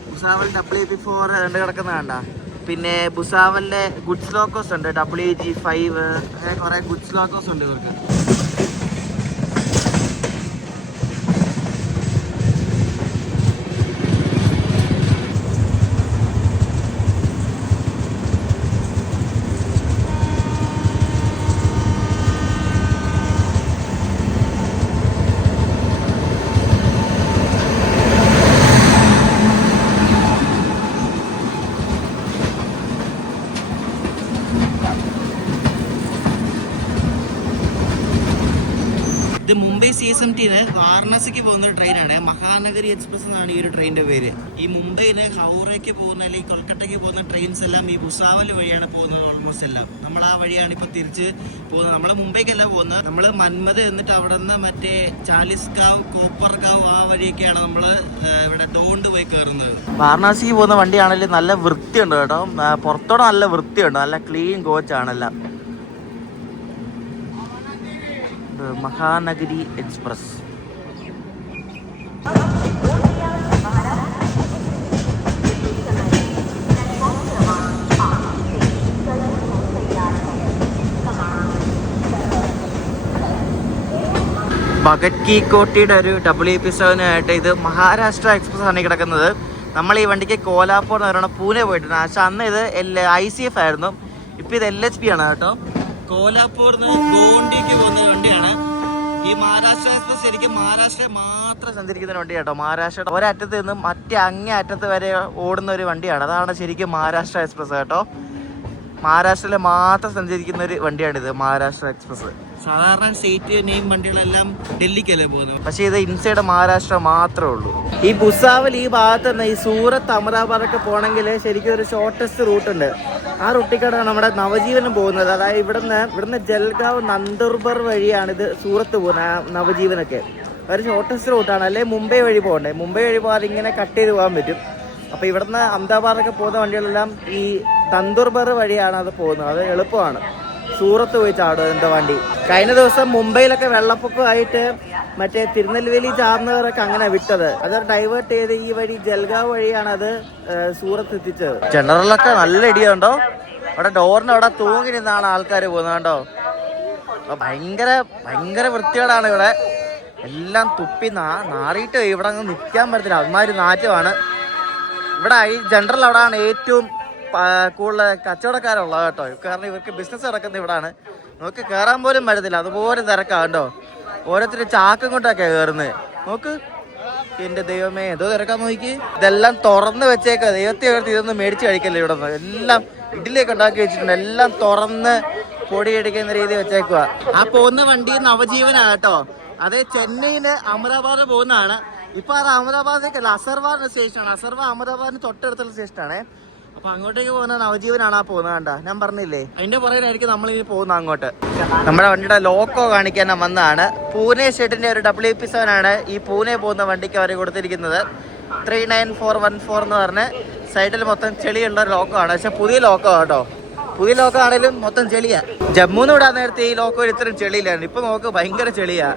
ഭുസാവൽ WAP4 രണ്ട് കിടക്കുന്ന കണ്ട. പിന്നെ ഭുസാവലിലെ ഗുഡ്സ് ലോക്കോസ് ഉണ്ട്, WG5, അങ്ങനെ കുറേ ഗുഡ്സ് ലോക്കോസ് ഉണ്ട് ഇവർക്ക്. ഇത് മുംബൈ CSMTന്ന് വാരണാസിക്ക് പോകുന്ന ഒരു ട്രെയിനാണ്. മഹാനഗരി എക്സ്പ്രസ് എന്നാണ് ഈ ഒരു ട്രെയിനിന്റെ പേര്. ഈ മുംബൈന്ന് ഹൗറയ്ക്ക് പോകുന്ന അല്ലെങ്കിൽ കൊൽക്കട്ടയ്ക്ക് പോകുന്ന ട്രെയിൻസ് എല്ലാം ഈ ഭുസാവൽ വഴിയാണ് പോകുന്നത്. ഓൾമോസ്റ്റ് എല്ലാം നമ്മൾ ആ വഴിയാണ് ഇപ്പൊ തിരിച്ച് പോകുന്നത്. നമ്മൾ മുംബൈക്കല്ല പോകുന്നത്, നമ്മൾ മന്മത് എന്നിട്ട് അവിടെ നിന്ന് മറ്റേ ചാലിസ്കാവ്, കോപ്പർഗാവ് ആ വഴിയൊക്കെയാണ് നമ്മൾ ഇവിടെ ഡോണ്ട് പോയി കയറുന്നത്. വാരണാസിക്ക് പോകുന്ന വണ്ടിയാണെങ്കിൽ നല്ല വൃത്തിയുണ്ട് കേട്ടോ, പുറത്തോടെ നല്ല വൃത്തിയുണ്ട്, നല്ല ക്ലീൻ കോച്ചാണെല്ലാം. മഹാനഗരി എക്സ്പ്രസ്. ഭഗത് കി കോട്ടിയുടെ ഒരു WP7 ആയിട്ട് ഇത് മഹാരാഷ്ട്ര എക്സ്പ്രസ് ആണ് കിടക്കുന്നത്. നമ്മൾ ഈ വണ്ടിക്ക് കോലാപ്പൂർ എന്ന് പറയുന്ന പൂനെ പോയിട്ടുണ്ട്. പക്ഷെ അന്ന് ഇത് ICF ആയിരുന്നു, ഇപ്പം ഇത് LHP ആണ് കേട്ടോ. കോലാപ്പൂർന്ന് ഗോണ്ടിക്ക് പോകുന്ന വണ്ടിയാണ് ഈ മഹാരാഷ്ട്ര എക്സ്പ്രസ്. ശരിക്കും മഹാരാഷ്ട്ര മാത്രം സഞ്ചരിക്കുന്ന വണ്ടി കേട്ടോ. മഹാരാഷ്ട്രയുടെ ഒരറ്റത്ത് നിന്ന് മറ്റേ അങ്ങേ അറ്റത്ത് വരെ ഓടുന്ന ഒരു വണ്ടിയാണ്. അതാണ് ശരിക്കും മഹാരാഷ്ട്ര എക്സ്പ്രസ് കേട്ടോ. മഹാരാഷ്ട്രയിൽ മാത്രം സഞ്ചരിക്കുന്ന ഒരു വണ്ടിയാണിത് മഹാരാഷ്ട്ര എക്സ്പ്രസ്. സാധാരണ സ്റ്റേറ്റ് നെയിം വണ്ടികളെല്ലാം ഡൽഹിക്കല്ലേ പോകുന്നത്, പക്ഷേ ഇത് ഇൻസൈഡ് മഹാരാഷ്ട്ര മാത്രമേ ഉള്ളൂ. ഈ ഭുസാവൽ ഈ ഭാഗത്ത് നിന്ന് ഈ സൂറത്ത്, അഹമ്മദാബാദൊക്കെ പോകണമെങ്കിൽ ശരിക്കും ഒരു ഷോർട്ടസ്റ്റ് റൂട്ട് ഉണ്ട്. ആ റൂട്ടിക്കാണ് നമ്മുടെ നവജീവനം പോകുന്നത്. അതായത് ഇവിടുന്ന് ജൽഗാവ്, നന്ദുർബർ വഴിയാണ് ഇത് സൂറത്ത് പോകുന്നത്. നവജീവനൊക്കെ ഒരു ഷോർട്ടസ്റ്റ് റൂട്ടാണ്. അല്ലെങ്കിൽ മുംബൈ വഴി പോകണ്ടേ, മുംബൈ വഴി പോകാതെ ഇങ്ങനെ കട്ട് ചെയ്ത് പോകാൻ പറ്റും. അപ്പോൾ ഇവിടുന്ന് അഹമ്മദാബാദൊക്കെ പോകുന്ന വണ്ടികളെല്ലാം ഈ നന്ദുർബർ വഴിയാണ് അത് പോകുന്നത്. അത് എളുപ്പമാണ്. സൂറത്ത് പോയി ചാടും എന്താ വണ്ടി. കഴിഞ്ഞ ദിവസം മുംബൈയിലൊക്കെ വെള്ളപ്പൊക്കമായിട്ട് മറ്റേ തിരുനെൽവേലി ചാർന്നവരൊക്കെ അങ്ങനെ വിട്ടത്. അത് ഡൈവേർട്ട് ചെയ്ത് ഈ വഴി ജൽഗാവ് വഴിയാണ് അത് സൂറത്ത് എത്തിച്ചത്. ജനറലൊക്കെ നല്ല ഇടിയുണ്ടോ, അവിടെ ഡോറിന് അവിടെ തൂങ്ങി നിന്നാണ് ആൾക്കാർ പോകുന്നത് കേട്ടോ. ഭയങ്കര വൃത്തികേടാണ് ഇവിടെ. എല്ലാം തുപ്പി നാറിയിട്ട് ഇവിടെ അങ്ങ് നിൽക്കാൻ പറ്റത്തില്ല, അമ്മാതിരി നാറ്റമാണ് ഇവിടെ. ഈ ജനറൽ അവിടെയാണ് ഏറ്റവും കൂടുതൽ കച്ചവടക്കാരുള്ളത് കേട്ടോ. കാരണം ഇവർക്ക് ബിസിനസ് നടക്കുന്നത് ഇവിടാണ്. നോക്ക് കയറാൻ പോലും പറ്റത്തില്ല, അതുപോലെ തിരക്കാണ് കേട്ടോ. ഓരോരുത്തർ ചാക്കും കൊണ്ടൊക്കെ കയറുന്നത്. നോക്ക്, എന്റെ ദൈവമേ എന്തോ തിരക്കാൻ നോക്കി. ഇതെല്ലാം തുറന്ന് വെച്ചേക്കുക. ദൈവത്തെ ഇതൊന്നും മേടിച്ച് കഴിക്കല്ലേ ഇവിടെ നിന്ന്. എല്ലാം ഇഡ്ഡലിയൊക്കെ ഉണ്ടാക്കി വെച്ചിട്ടുണ്ട്, എല്ലാം തുറന്ന് പൊടിയടിക്കുന്ന രീതി വെച്ചേക്കുക. ആ പോകുന്ന വണ്ടി നവജീവനാണ് കേട്ടോ. അതേ ചെന്നൈയിന് അഹമ്മദാബാദ് പോകുന്നതാണ്. ഇപ്പൊ അത് അഹമ്മദാബാദിലേക്കല്ല, അസർവാറിന്റെ സ്റ്റേഷനാണ്. അസർവാ അഹമ്മദാബാദിന് തൊട്ടടുത്തുള്ള സ്റ്റേഷനാണ്. അപ്പൊ അങ്ങോട്ടേക്ക് പോകുന്ന നവജീവനാണ് ആ പോകുന്നത്. കണ്ട, ഞാൻ പറഞ്ഞില്ലേ അതിന്റെ പുറകിലായിരിക്കും നമ്മൾ ഇനി പോകുന്നത് അങ്ങോട്ട്. നമ്മുടെ വണ്ടിയുടെ ലോക്കോ കാണിക്കാൻ വന്നതാണ്. പൂനെ സ്റ്റേറ്റിന്റെ ഒരു WP7 ആണ് ഈ പൂനെ പോകുന്ന വണ്ടിക്ക് അവർ കൊടുത്തിരിക്കുന്നത്. 39414 എന്ന് പറഞ്ഞ് സൈഡിൽ മൊത്തം ചെളിയുള്ള ഒരു ലോക്കോ ആണ്. പക്ഷെ പുതിയ ലോക്കോ കേട്ടോ. പുതിയ ലോക്കോ ആണെങ്കിലും മൊത്തം ചെളിയാ. ജമ്മുന്ന് വിടാൻ നേരത്തെ ഈ ലോക്കോ ഇത്രയും ചെളിയില്ലായിരുന്നു. ഇപ്പൊ നോക്ക് ഭയങ്കര ചെളിയാ.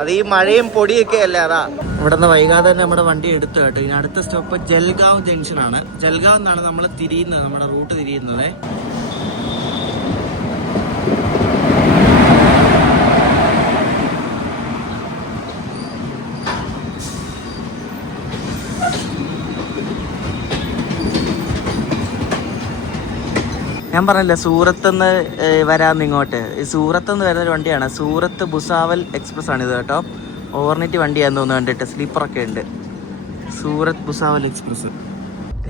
അത് ഈ മഴയും പൊടിയൊക്കെ അല്ലേ, അതാ. ഇവിടെ നിന്ന് വൈകാതെ തന്നെ നമ്മുടെ വണ്ടി എടുത്തു കേട്ടോ. ഇനി അടുത്ത സ്റ്റോപ്പ് ജൽഗാവ് ജംഗ്ഷനാണ്. ജൽഗാവ് എന്നാണ് നമ്മൾ തിരിയുന്നത്, നമ്മുടെ റൂട്ട് തിരിയുന്നത്. ഞാൻ പറഞ്ഞില്ലേ സൂറത്തുനിന്ന് വരാമെന്ന് ഇങ്ങോട്ട്. ഈ സൂറത്തുനിന്ന് വരുന്നൊരു വണ്ടിയാണ്. സൂറത്ത് ഭുസാവൽ എക്സ്പ്രസ് ആണ് ഇത് കേട്ടോ. ഓവർനൈറ്റ് വണ്ടിയാന്ന് തോന്നുന്നു കണ്ടിട്ട്. സ്ലീപ്പറൊക്കെ ഉണ്ട്. സൂറത്ത് ഭുസാവൽ എക്സ്പ്രസ്.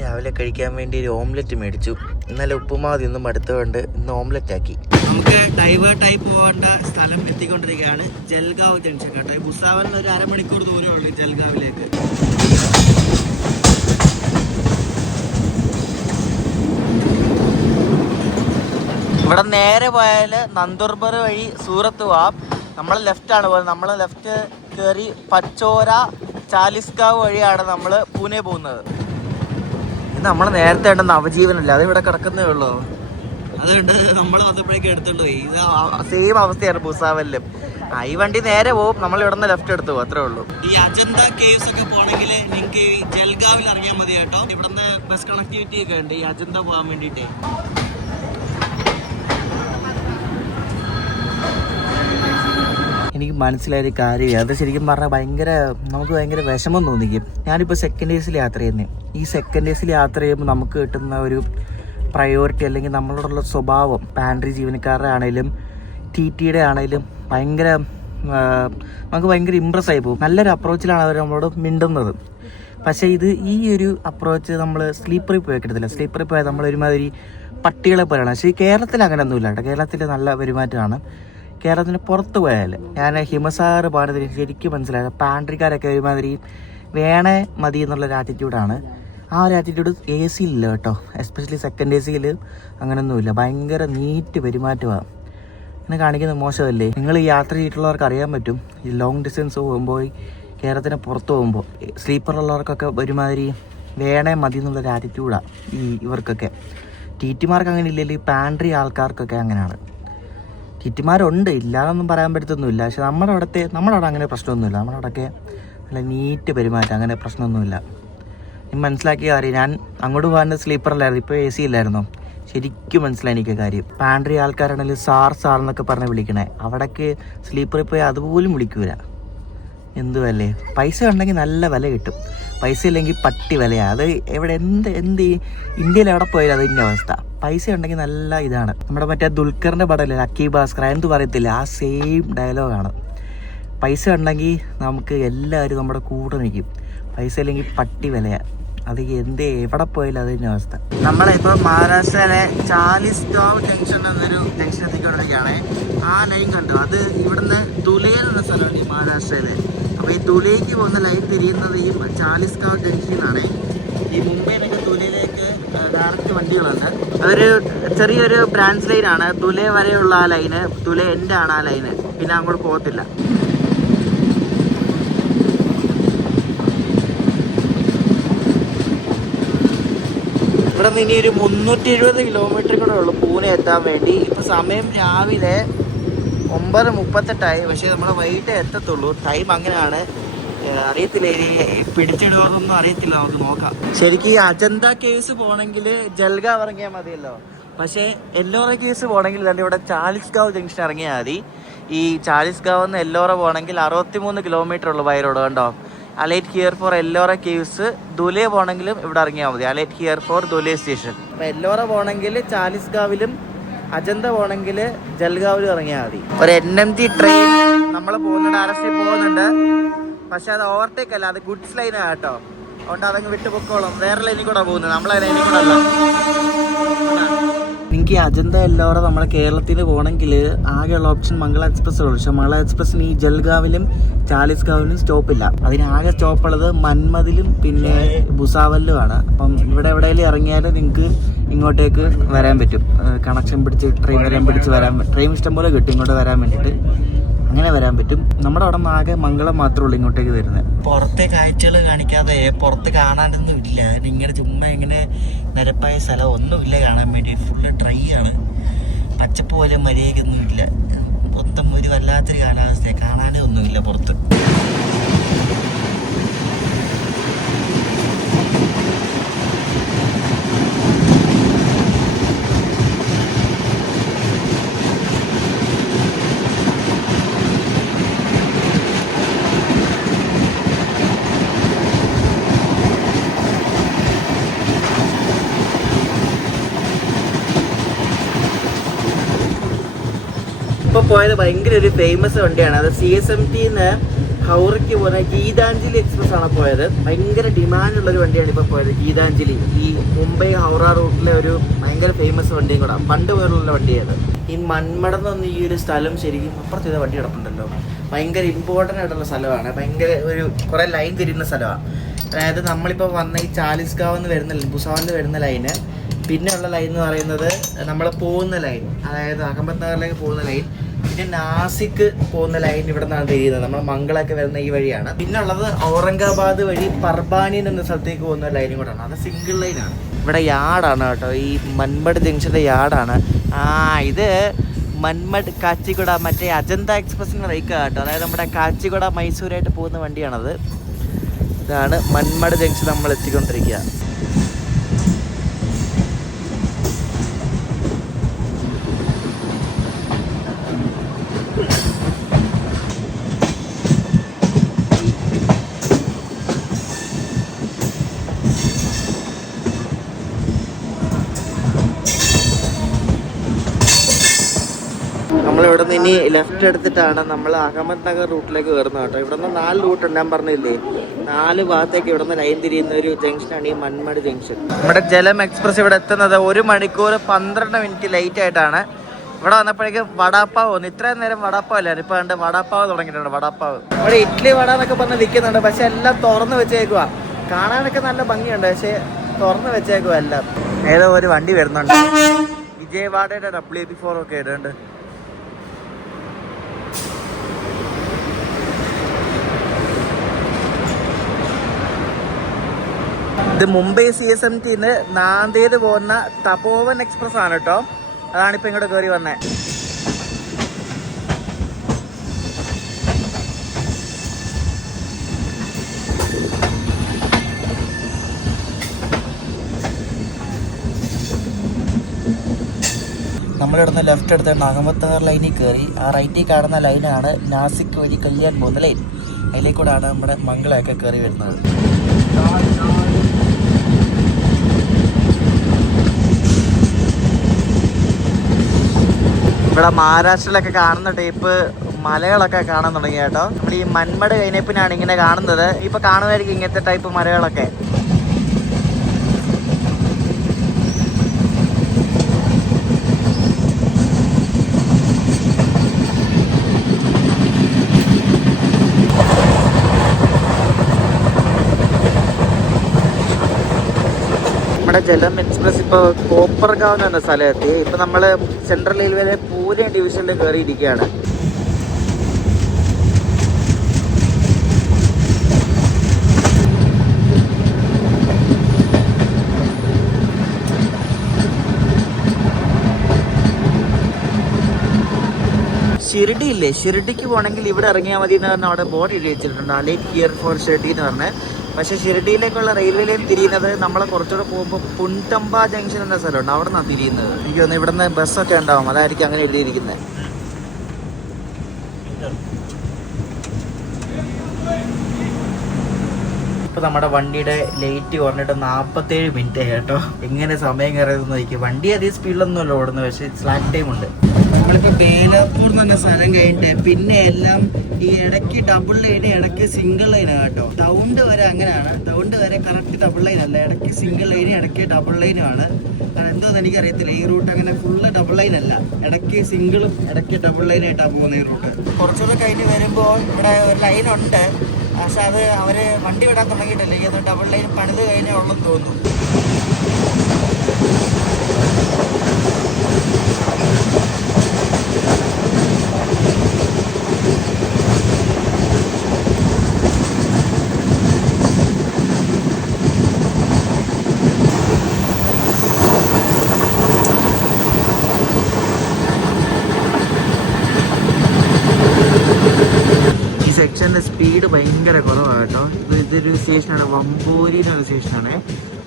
രാവിലെ കഴിക്കാൻ വേണ്ടി ഒരു ഓംലെറ്റ് മേടിച്ചു. ഇന്നലെ ഉപ്പുമാവ് ഇന്നും അടുത്തുകൊണ്ട് ഇന്ന് ഓംലെറ്റ് ആക്കി. നമുക്ക് ഡൈവേർട്ടായി പോകേണ്ട സ്ഥലം എത്തിക്കൊണ്ടിരിക്കുകയാണ്. ജൽഗാവ് ജംഗ്ഷൻ കേട്ടോ. ഭുസാവലിന് ഒരു അരമണിക്കൂർ ദൂരമുള്ളൂ ജൽഗാവിലേക്ക്. ഇവിടെ നേരെ പോയാൽ നന്ദുർബർ വഴി സൂറത്ത് പോവാം. നമ്മൾ ലെഫ്റ്റാണ് പോകുന്നത്. നമ്മൾ ലെഫ്റ്റ് കയറി പച്ചോര, ചാലിസ്കാവ് വഴിയാണ് നമ്മൾ പൂനെ പോകുന്നത്. ഇത് നമ്മൾ നേരത്തെ ഉണ്ട് നവജീവനല്ല, അത് ഇവിടെ കിടക്കുന്നേ ഉള്ളൂ. അതുകൊണ്ട് നമ്മൾ വന്നപ്പോഴേക്കും എടുത്തോണ്ട് പോയി. ഇത് സെയിം അവസ്ഥയാണ് ഭുസാവലിലും. ഈ വണ്ടി നേരെ പോകും, നമ്മൾ ഇവിടെ നിന്ന് ലെഫ്റ്റ് എടുത്തു പോകും, അത്രേ ഉള്ളൂ. ഈ അജന്ത കേവ്സ് ഒക്കെ പോകണമെങ്കിൽ നിങ്ങൾക്ക് ഈ ജൽഗാവിൽ ഇറങ്ങിയാൽ മതി കേട്ടോ. ഇവിടുന്ന് ബസ് കണക്ടിവിറ്റി ഒക്കെ ഉണ്ട് ഈ അജന്ത പോകാൻ വേണ്ടിയിട്ട്. എനിക്ക് മനസ്സിലായൊരു കാര്യം, അത് ശരിക്കും പറഞ്ഞാൽ നമുക്ക് ഭയങ്കര വിഷമം തോന്നിക്കും. ഞാനിപ്പോൾ സെക്കൻഡ് ഏസിൽ യാത്ര ചെയ്യുന്നത്. ഈ സെക്കൻഡ് ഏസിൽ യാത്ര ചെയ്യുമ്പോൾ നമുക്ക് കിട്ടുന്ന ഒരു പ്രയോറിറ്റി അല്ലെങ്കിൽ നമ്മളോടുള്ള സ്വഭാവം, പാൻട്രി ജീവനക്കാരുടെ ആണെങ്കിലും TTയുടെ ആണെങ്കിലും നമുക്ക് ഭയങ്കര ഇമ്പ്രസ് ആയി പോകും. നല്ലൊരു അപ്രോച്ചിലാണ് അവർ നമ്മളോട് മിണ്ടുന്നത്. പക്ഷേ ഈ ഒരു അപ്രോച്ച് നമ്മൾ സ്ലീപ്പറിൽ പോയി കിട്ടത്തില്ല. സ്ലീപ്പറിൽ പോയാൽ നമ്മളൊരുമാതിരി പട്ടികളെ പോലെയാണ്. പക്ഷേ ഈ കേരളത്തിൽ അങ്ങനെയൊന്നുമില്ല കേട്ടോ. കേരളത്തിൽ നല്ല പെരുമാറ്റമാണ്. കേരളത്തിന് പുറത്ത് പോയാൽ ഞാൻ ഹിമസാഗർ പാടുന്നതിന് ശരിക്കും മനസ്സിലായത് പാൻട്രിക്കാരൊക്കെ ഒരുമാതിരി വേണേ മതി എന്നുള്ളൊരു ആറ്റിറ്റ്യൂഡാണ്. ആ ഒരു ആറ്റിറ്റ്യൂഡ് എ സിയിലില്ല കേട്ടോ, എസ്പെഷ്യലി സെക്കൻഡ് എ സിയിൽ അങ്ങനെയൊന്നുമില്ല. ഭയങ്കര നീറ്റ് പെരുമാറ്റമാണ്. ഇങ്ങനെ കാണിക്കുന്നത് മോശമല്ലേ? നിങ്ങൾ ഈ യാത്ര ചെയ്തിട്ടുള്ളവർക്ക് അറിയാൻ പറ്റും. ഈ ലോങ് ഡിസ്റ്റൻസ് പോകുമ്പോൾ കേരളത്തിന് പുറത്ത് പോകുമ്പോൾ സ്ലീപ്പറുള്ളവർക്കൊക്കെ ഒരുമാതിരി വേണേ മതി എന്നുള്ളൊരു ആറ്റിറ്റ്യൂഡാണ് ഇവർക്കൊക്കെ. ടി ടിമാർക്ക് അങ്ങനെ ഇല്ലല്ലോ, ഈ പാൻട്രി ആൾക്കാർക്കൊക്കെ അങ്ങനെയാണ്. ടി ടിമാരുണ്ട്, ഇല്ലാതൊന്നും പറയാൻ പറ്റത്തൊന്നുമില്ല. പക്ഷെ നമ്മുടെ അവിടെ അങ്ങനെ പ്രശ്നമൊന്നുമില്ല. നമ്മുടെ അവിടെയൊക്കെ നല്ല നീറ്റ് പെരുമാറ്റം, അങ്ങനെ പ്രശ്നമൊന്നുമില്ല. നീ മനസ്സിലാക്കിയ കാര്യം, ഞാൻ അങ്ങോട്ട് പോകാൻ സ്ലീപ്പറിലായിരുന്നു, ഇപ്പോൾ എ സി ഇല്ലായിരുന്നോ? ശരിക്കും മനസ്സിലായി എനിക്ക് കാര്യം. പാൻട്രി ആൾക്കാരാണെങ്കിൽ സാർ എന്നൊക്കെ പറഞ്ഞ് വിളിക്കണേ. അവിടേക്ക് സ്ലീപ്പറിൽ പോയി അതുപോലും വിളിക്കൂല. എന്തുവല്ലേ? പൈസ ഉണ്ടെങ്കിൽ നല്ല വില കിട്ടും, പൈസ ഇല്ലെങ്കിൽ പട്ടി വിലയാണ്. അത് എവിടെ എന്ത് ഇന്ത്യയിൽ എവിടെ പോയാലും അതിൻ്റെ അവസ്ഥ. പൈസ ഉണ്ടെങ്കിൽ നല്ല ഇതാണ്. നമ്മുടെ മറ്റേ ദുൽഖറിൻ്റെ പടമല്ലേ ലക്കി ഭാസ്കർ, എന്ത് പറയത്തില്ല, ആ സെയിം ഡയലോഗാണ്. പൈസ ഉണ്ടെങ്കിൽ നമുക്ക് എല്ലാവരും നമ്മുടെ കൂടെ നിൽക്കും, പൈസ ഇല്ലെങ്കിൽ പട്ടി വിലയാണ്. അത് എവിടെ പോയാലും അതിൻ്റെ അവസ്ഥ. നമ്മളിപ്പോൾ മഹാരാഷ്ട്രയിലെ ചാലിസ്ഗാവ് ജംഗ്ഷൻ എന്നൊരു ജംഗ്ഷൻ എത്തിക്കൊണ്ടിരിക്കുകയാണ്. ആ ലൈൻ കണ്ടു, അത് ഇവിടുന്ന് ദുലേ എന്ന സ്ഥലമാണ് ഈ മഹാരാഷ്ട്രയിൽ. അപ്പോൾ ഈ ദുലേക്ക് പോകുന്ന ലൈൻ തിരിയുന്നത് ഈ ചാലിസ്ഗാവ് ജംഗ്ഷനിലാണ്. ഈ മുംബൈയിലൊക്കെ ദുലയിലേക്ക് ഡയറക്റ്റ് വണ്ടികളുണ്ട്. അതൊരു ചെറിയൊരു ബ്രാഞ്ച് ലൈനാണ്. ദുലേ വരെയുള്ള ആ ലൈന്, ദുലേ എൻ്റെ ആണ് ആ ലൈന്, പിന്നെ അങ്ങോട്ട് പോകത്തില്ല. ഇവിടെ നിന്ന് ഇനി ഒരു 370 കിലോമീറ്റർ കൂടെ ഉള്ളു പൂനെ എത്താൻ വേണ്ടി. ഇപ്പോൾ സമയം രാവിലെ 9:38 പക്ഷേ നമ്മൾ വൈകിട്ട് എത്തത്തുള്ളൂ. ടൈം അങ്ങനെയാണ്, അറിയത്തില്ല. ഇനി പിടിച്ചിടുവോന്നൊന്നും അറിയത്തില്ല, നമുക്ക് നോക്കാം. ശരിക്കും ഈ അജന്ത കേസ് പോകണമെങ്കിൽ ജൽഗാവ് ഇറങ്ങിയാൽ മതിയല്ലോ. പക്ഷേ എല്ലോറ കേസ് പോകണമെങ്കിൽ തന്നെ ഇവിടെ ചാലിസ്ഗാവ് ജംഗ്ഷൻ ഇറങ്ങിയാൽ മതി. ഈ ചാലിസ്ഗാവ് നിന്ന് എല്ലോറ പോകണമെങ്കിൽ 63 കിലോമീറ്റർ ഉള്ളു ബൈ റോഡ് കണ്ടോ. Alight here for Ellora caves. Dhule പോകണമെങ്കിലും ഇവിടെ ഇറങ്ങിയാൽ മതി, alight here for Dhule station. അപ്പോൾ എല്ലോറ പോകണമെങ്കിൽ ചാലിസ്ഗാവിലും, അജന്ത പോകണമെങ്കിൽ ജൽഗാവിലും ഇറങ്ങിയാൽ മതി. ഒരു NMT ട്രെയിൻ നമ്മൾ പോകുന്ന ഡയറക്ഷനിൽ പോകുന്നുണ്ട്, പക്ഷെ അത് ഓവർടേക്ക് അല്ല, അത് ഗുഡ്സ് ലൈനാണ് കേട്ടോ. അതുകൊണ്ട് അതങ്ങ് വിട്ടു പൊക്കോളും. വേറെ ലൈനിൽ കൂടെ പോകുന്നത്, നമ്മളെ ലൈനിൽ കൂടെ അല്ല. നിങ്ങൾക്ക് ഈ അജന്ത എല്ലോറ നമ്മളെ കേരളത്തിൽ പോകണമെങ്കിൽ ആകെയുള്ള ഓപ്ഷൻ മംഗള എക്സ്പ്രസ് ഉള്ളൂ. പക്ഷെ മംഗള എക്സ്പ്രസ്സിന് ഈ ജൽഗാവിലും ചാലിസ്ഗാവിലും സ്റ്റോപ്പില്ല. അതിനാകെ സ്റ്റോപ്പുള്ളത് മന്മദിലും പിന്നെ ഭുസാവലിലുമാണ്. അപ്പം ഇവിടെ എവിടെയെങ്കിലും ഇറങ്ങിയാൽ നിങ്ങൾക്ക് ഇങ്ങോട്ടേക്ക് വരാൻ പറ്റും. കണക്ഷൻ പിടിച്ച് ട്രെയിൻ പിടിച്ച് വരാൻ, ട്രെയിൻ ഇഷ്ടംപോലെ കിട്ടും ഇങ്ങോട്ട് വരാൻ വേണ്ടിയിട്ട്. അങ്ങനെ വരാൻ പറ്റും. നമ്മുടെ അവിടെ നിന്ന് ആകെ മംഗളം മാത്രമേ ഉള്ളൂ ഇങ്ങോട്ടേക്ക് വരുന്നത്. പുറത്തെ കാഴ്ചകൾ കാണിക്കാതെ പുറത്ത് കാണാനൊന്നും ഇല്ല. ഇങ്ങനെ ചുമ്മാ ഇങ്ങനെ നിരപ്പായ സ്ഥലം ഒന്നുമില്ല കാണാൻ വേണ്ടി. ഫുള്ള് ഡ്രൈ ആണ്, പച്ചപ്പ് പോലെ മര്യാദയ്ക്കൊന്നും ഇല്ല. മൊത്തം ഒരു വല്ലാത്തൊരു കാലാവസ്ഥയാണ്, കാണാനേ ഒന്നുമില്ല പുറത്ത്. ഇപ്പോൾ പോയത് ഭയങ്കര ഒരു ഫേമസ് വണ്ടിയാണ്. അത് CSMTന്ന് ഹൗറയ്ക്ക് പോകുന്ന ഗീതാഞ്ജലി എക്സ്പ്രസ് ആണ് പോയത്. ഭയങ്കര ഡിമാൻഡുള്ളൊരു വണ്ടിയാണ് ഇപ്പോൾ പോയത്, ഗീതാഞ്ജലി. ഈ മുംബൈ ഹൗറ റൂട്ടിലെ ഒരു ഭയങ്കര ഫേമസ് വണ്ടിയും കൂടെ, പണ്ട് പോലുള്ള വണ്ടിയാണ്. ഈ മന്മടന്ന് ഈ ഒരു സ്ഥലം ശരിക്കും അപ്പുറത്ത് ചെയ്ത വണ്ടി കിടപ്പുണ്ടല്ലോ, ഭയങ്കര ഇമ്പോർട്ടൻ്റ് ആയിട്ടുള്ള സ്ഥലമാണ്. ഭയങ്കര ഒരു കുറേ ലൈൻ തിരിയുന്ന സ്ഥലമാണ്. അതായത് നമ്മളിപ്പോൾ വന്ന ഈ ചാലിസ്ഗാവ് എന്ന് വരുന്ന ഭുസാവലിൽ വരുന്ന ലൈന്, പിന്നെ ഉള്ള ലൈൻ എന്ന് പറയുന്നത് നമ്മൾ പോകുന്ന ലൈൻ, അതായത് അഹമ്മദ് നഗറിലേക്ക് പോകുന്ന ലൈൻ, പിന്നെ നാസിക്ക് പോകുന്ന ലൈൻ ഇവിടെ നിന്നാണ് തിരിയുന്നത്. നമ്മൾ മംഗളൊക്കെ വരുന്ന ഈ വഴിയാണ്. പിന്നെ ഉള്ളത് ഔറംഗാബാദ് വഴി പർബാനിൻ എന്ന സ്ഥലത്തേക്ക് പോകുന്ന ലൈനും കൂടെയാണ്. അത് സിംഗിൾ ലൈനാണ്. ഇവിടെ യാർഡാണ് കേട്ടോ, ഈ മൻമഡ് ജംഗ്ഷൻ്റെ യാർഡാണ്. ഇത് മൻമഡ് കാച്ചിഗുഡ, മറ്റേ അജന്ത എക്സ്പ്രസിൻ്റെ റേക്കാണ് കേട്ടോ. അതായത് നമ്മുടെ കാച്ചിഗുഡ മൈസൂരായിട്ട് പോകുന്ന വണ്ടിയാണത്. ഇതാണ് മൻമഡ് ജംഗ്ഷൻ നമ്മൾ എത്തിക്കൊണ്ടിരിക്കുക. നമ്മളിവിടെ നിന്ന് ഇനി ലെഫ്റ്റ് എടുത്തിട്ടാണ് നമ്മൾ അഹമ്മദ് നഗർ റൂട്ടിലേക്ക് കയറുന്നത് കേട്ടോ. ഇവിടെ നിന്ന് 4 റൂട്ടുണ്ട്, ഞാൻ പറഞ്ഞില്ലേ, 4 ഭാഗത്തേക്ക് ഇവിടെ നിന്ന് ലൈൻ തിരിയുന്ന ഒരു ജംഗ്ഷനാണ് ഈ മൻമഡ് ജംഗ്ഷൻ. നമ്മുടെ ജലം എക്സ്പ്രസ് ഇവിടെ എത്തുന്നത് 1 മണിക്കൂർ 12 മിനിറ്റ് ലേറ്റ് ആയിട്ടാണ്. ഇവിടെ വന്നപ്പോഴേക്കും വടാപ്പാവ് വന്നു. ഇത്രയും നേരം വടാപ്പാവ് അല്ലായിരുന്നു, ഇപ്പൊ കണ്ട് വടാപ്പാവ് തുടങ്ങിയിട്ടുണ്ട്. വടാപ്പാവ് ഇവിടെ ഇഡ്ഡലി വട എന്നൊക്കെ പറഞ്ഞ് നിൽക്കുന്നുണ്ട്, പക്ഷെ എല്ലാം തുറന്ന് വെച്ചേക്കുക. കാണാനൊക്കെ നല്ല ഭംഗിയുണ്ട്, പക്ഷെ തുറന്ന് വെച്ചേക്കുക എല്ലാം. ഏതോ ഒരു വണ്ടി വരുന്നുണ്ട്, വിജയവാഡയുടെ WB4 ഒക്കെ ഇടുന്നുണ്ട്. ഇത് മുംബൈ CSMTന്ന് നാന്ദേഡ് പോകുന്ന തപോവൻ എക്സ്പ്രസ് ആണ് കേട്ടോ. അതാണിപ്പോൾ ഇങ്ങോട്ട് കയറി വന്നേ. നമ്മളിവിടുന്ന് ലെഫ്റ്റ് എടുത്തിട്ട് അഹമ്മദ് നഗർ ലൈനിൽ കയറി. ആ റൈറ്റിൽ കാണുന്ന ലൈനാണ് നാസിക് വഴി കല്യാൺ പോകുന്ന ലൈൻ. അതിലേക്കൂടാണ് നമ്മുടെ മംഗളയൊക്കെ കയറി വരുന്നത്. ഇവിടെ മഹാരാഷ്ട്രയിലൊക്കെ കാണുന്ന ടൈപ്പ് മലകളൊക്കെ കാണാൻ തുടങ്ങി കേട്ടോ. നമ്മൾ ഈ മന്മട് കഴിഞ്ഞപ്പിനാണ് ഇങ്ങനെ കാണുന്നത്. ഇപ്പൊ കാണുമായിരിക്കും ഇങ്ങനത്തെ ടൈപ്പ് മലകളൊക്കെ. നമ്മുടെ ജലം എക്സ്പ്രസ് ഇപ്പോൾ കോപ്പർഗാവ് എന്ന സ്ഥലത്തെത്തി. ഇപ്പം നമ്മൾ സെൻട്രൽ റെയിൽവേയിലെ പൂനെ ഡിവിഷനിൽ കയറിയിരിക്കുകയാണ്. ഷിർഡി ഇല്ലേ, ഷിർഡിക്ക് പോകണമെങ്കിൽ ഇവിടെ ഇറങ്ങിയാൽ മതി എന്ന് പറഞ്ഞാൽ അവിടെ ബോർഡ് എഴുതി വെച്ചിട്ടുണ്ട്, അലേക്ക് ഹിയർ ഫോർ ഷിർഡി എന്ന് പറഞ്ഞ്. പക്ഷേ ഷിർഡിയിലേക്കുള്ള റെയിൽവേ ലൈൻ തിരിയുന്നത് നമ്മളെ കുറച്ചുകൂടെ പോകുമ്പോൾ പുൻതമ്പ ജംഗ്ഷൻ എന്ന സ്ഥലമുണ്ട്, അവിടെ നിന്നാണ് തിരിയുന്നത്. എനിക്ക് തോന്നുന്നു ഇവിടെ നിന്ന് ബസ്സൊക്കെ ഉണ്ടാവും, അതായിരിക്കും അങ്ങനെ എഴുതിയിരിക്കുന്നത്. ഇപ്പോൾ നമ്മുടെ വണ്ടിയുടെ ലേറ്റ് കുറഞ്ഞിട്ട് 47 മിനിറ്റ് കേട്ടോ. എങ്ങനെ സമയം കയറിയതെന്ന് നോക്കി. വണ്ടി അധികം സ്പീഡിലൊന്നുമല്ല ഓടുന്നത്, പക്ഷേ സ്ലാക്ക് ടൈം ഉണ്ട്. നമ്മളിപ്പോൾ ബേലാപ്പൂർ എന്ന് പറഞ്ഞ സ്ഥലം കഴിഞ്ഞിട്ട് പിന്നെ എല്ലാം ഈ ഇടയ്ക്ക് ഡബിൾ ലൈന്, ഇടയ്ക്ക് സിംഗിൾ ലൈനാണ് കേട്ടോ. ടൗണ്ട് വരെ അങ്ങനെയാണ്. ടൗണ്ട് വരെ കറക്റ്റ് ഡബിൾ ലൈൻ അല്ല, ഇടയ്ക്ക് സിംഗിൾ ലൈന്, ഇടയ്ക്ക് ഡബിൾ ലൈനുമാണ്. എന്തോന്ന് എനിക്കറിയത്തില്ല, ഈ റൂട്ട് അങ്ങനെ ഫുള്ള് ഡബിൾ ലൈൻ അല്ല, ഇടയ്ക്ക് സിംഗിളും ഇടയ്ക്ക് ഡബിൾ ലൈനായിട്ടാണ് പോകുന്നത് ഈ റൂട്ട്. കുറച്ചുകൂടെ കഴിഞ്ഞ് വരുമ്പോൾ ഇവിടെ ഒരു ലൈനുണ്ട്, പക്ഷെ അത് അവർ വണ്ടി വിടാൻ തുടങ്ങിയിട്ടില്ല. അത് ഡബിൾ ലൈൻ പണിത് കഴിഞ്ഞേ ഉള്ളെന്ന് തോന്നുന്നു. സെക്ഷൻ്റെ സ്പീഡ് ഭയങ്കര കുറവാണ് കേട്ടോ. ഇതൊരു സ്റ്റേഷനാണ്, വമ്പൂരി എന്നൊരു സ്റ്റേഷനാണ്.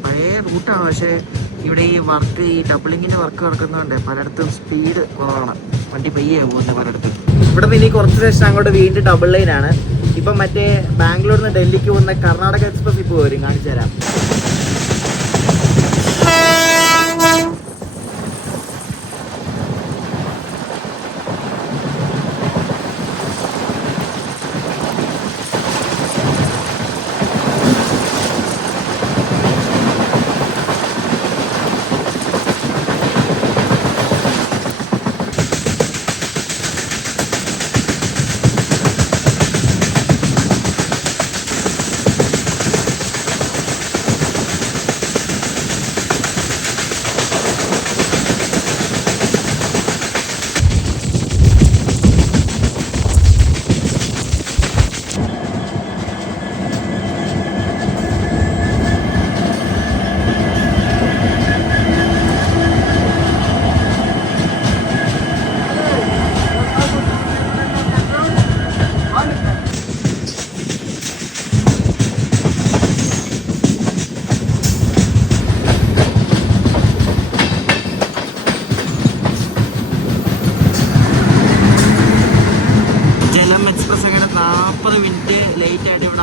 പഴയ റൂട്ടാണ്, പക്ഷേ ഇവിടെ ഈ വർക്ക്, ഈ ഡബിളിങ്ങിൻ്റെ വർക്ക് നടക്കുന്നതുകൊണ്ട് പലയിടത്തും സ്പീഡ് കുറവാണ്, വണ്ടി പയ്യെ പോകുന്നത് പലയിടത്തും. ഇവിടെ നിന്ന് ഇനി കുറച്ച് സ്റ്റേഷൻ അങ്ങോട്ട് വീണ്ടും ഡബിൾ ലൈനാണ്. ഇപ്പം മറ്റേ ബാംഗ്ലൂരിൽ നിന്ന് ഡൽഹിക്ക് പോകുന്ന കർണാടക എക്സ്പ്രസ് ഇപ്പോൾ വരും, കാണിച്ചു തരാം.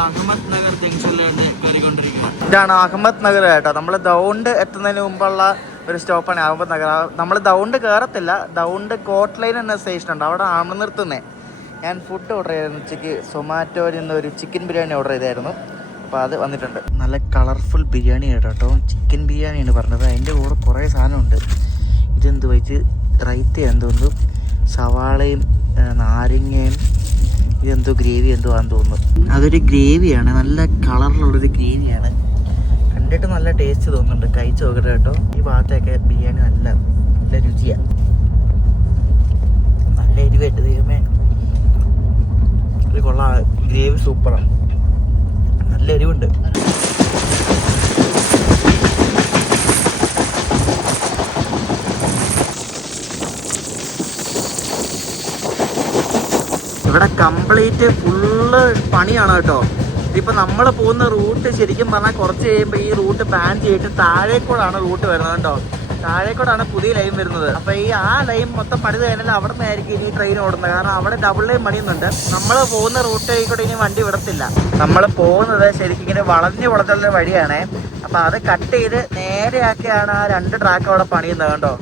അഹമ്മദ് നഗർ ജംഗ്ഷനിലാണ് കയറിക്കൊണ്ടിരിക്കുന്നത്. ഇതാണ് അഹമ്മദ് നഗർ കേട്ടോ. നമ്മൾ ദൗണ്ട് എത്തുന്നതിന് മുമ്പുള്ള ഒരു സ്റ്റോപ്പാണ് അഹമ്മദ് നഗർ. നമ്മൾ ദൗണ്ട് കയറത്തില്ല, ദൗണ്ട് കോട്ട് ലൈൻ എന്ന സ്റ്റേഷനുണ്ട്, അവിടെ ആണ് നിർത്തുന്നത്. ഞാൻ ഫുഡ് ഓർഡർ ചെയ്തായിരുന്നു ഉച്ചയ്ക്ക്. സൊമാറ്റോയിൽ നിന്ന് ഒരു ചിക്കൻ ബിരിയാണി ഓർഡർ ചെയ്തായിരുന്നു, അപ്പോൾ അത് വന്നിട്ടുണ്ട്. നല്ല കളർഫുൾ ബിരിയാണി കേട്ടോ. ചിക്കൻ ബിരിയാണിയാണ് പറഞ്ഞത്, അതിൻ്റെ കൂടെ കുറേ സാധനമുണ്ട്. ഇതെന്ത് വെച്ച് റൈത്ത എന്തോന്നു, സവാളയും നാരങ്ങയും ഇതെന്തോ ഗ്രേവി എന്തോ ആണെന്ന് തോന്നുന്നു. അതൊരു ഗ്രേവിയാണ്, നല്ല കളറിലുള്ളൊരു ഗ്രേവിയാണ്. കണ്ടിട്ട് നല്ല ടേസ്റ്റ് തോന്നുന്നുണ്ട്. കഴിച്ച് നോക്കട്ടെ കേട്ടോ. ഈ ഭാഗത്തൊക്കെ ബിരിയാണി നല്ല നല്ല രുചിയാണ്. നല്ല എരിവായിട്ട് ദൈവമേ, ഇത് കൊള്ളാം. ഗ്രേവി സൂപ്പറാണ്, നല്ല എരിവുണ്ട്. ഇവിടെ കംപ്ലീറ്റ് ഫുള്ള് പണിയാണ് കേട്ടോ. ഇതിപ്പോൾ നമ്മൾ പോകുന്ന റൂട്ട് ശരിക്കും പറഞ്ഞാൽ കുറച്ച് കഴിയുമ്പോൾ ഈ റൂട്ട് ബാൻ ചെയ്തിട്ട് താഴേക്കൂടാണ് റൂട്ട് വരുന്നത് കേട്ടോ. താഴേക്കൂടാണ് പുതിയ ലൈൻ വരുന്നത്. അപ്പോൾ ഈ ആ ലൈൻ മൊത്തം പണിത് കഴിഞ്ഞാൽ അവിടെ നിന്നായിരിക്കും ഇനി ട്രെയിൻ ഓടുന്നത്. കാരണം അവിടെ ഡബിൾ ലൈൻ പണിയുന്നുണ്ട്. നമ്മൾ പോകുന്ന റൂട്ട് കൂടെ ഇനി വണ്ടി വിടത്തില്ല. നമ്മൾ പോകുന്നത് ശരിക്കും ഇങ്ങനെ വളഞ്ഞു കൊടുത്തുള്ള വഴിയാണ്. അപ്പോൾ അത് കട്ട് ചെയ്ത് നേരെയാക്കിയാണ് ആ 2 ട്രാക്ക് അവിടെ പണിയുന്നത് കേട്ടോ.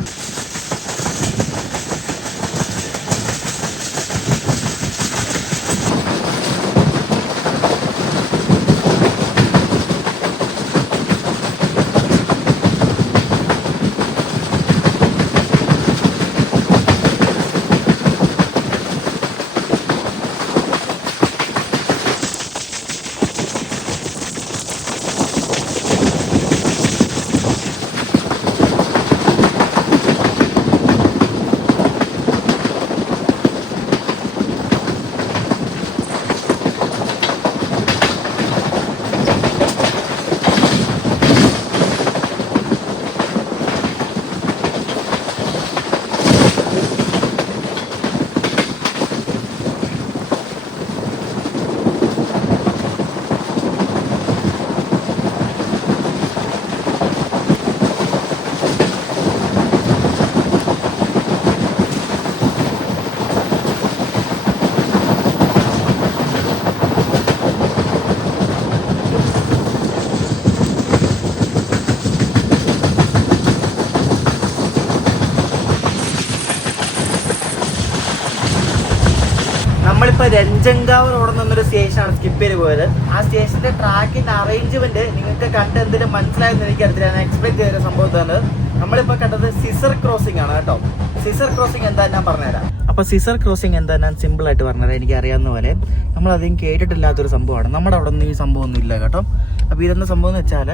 നമ്മളിപ്പോൾ രഞ്ജൻഗാവ് റോഡ് എന്നൊരു സ്റ്റേഷനാണ് സ്കിപ്പ് ചെയ്ത് പോയത്. ആ സ്റ്റേഷൻ്റെ ട്രാക്കിൻ്റെ അറേഞ്ച്മെൻറ്റ് നിങ്ങൾക്ക് കണ്ട് എന്തെങ്കിലും മനസ്സിലായെന്ന് എനിക്കറിയില്ല. ഞാൻ എക്സ്പ്ലെയിൻ ചെയ്ത സംഭവത്താണ്. നമ്മളിപ്പോൾ കണ്ടത് സിസർ ക്രോസിംഗ് ആണ് കേട്ടോ. സിസർ ക്രോസിംഗ് എന്താ ഞാൻ പറഞ്ഞുതരാം. അപ്പോൾ സിസർ ക്രോസിംഗ് എന്താ ഞാൻ സിമ്പിളായിട്ട് പറഞ്ഞുതരാം. എനിക്ക് അറിയാവുന്ന പോലെ നമ്മളധികം കേട്ടിട്ടില്ലാത്തൊരു സംഭവമാണ്. നമ്മുടെ അവിടെ ഒന്നും ഈ സംഭവമൊന്നും ഇല്ല കേട്ടോ. അപ്പോൾ ഇതെന്താ സംഭവം എന്ന് വെച്ചാൽ,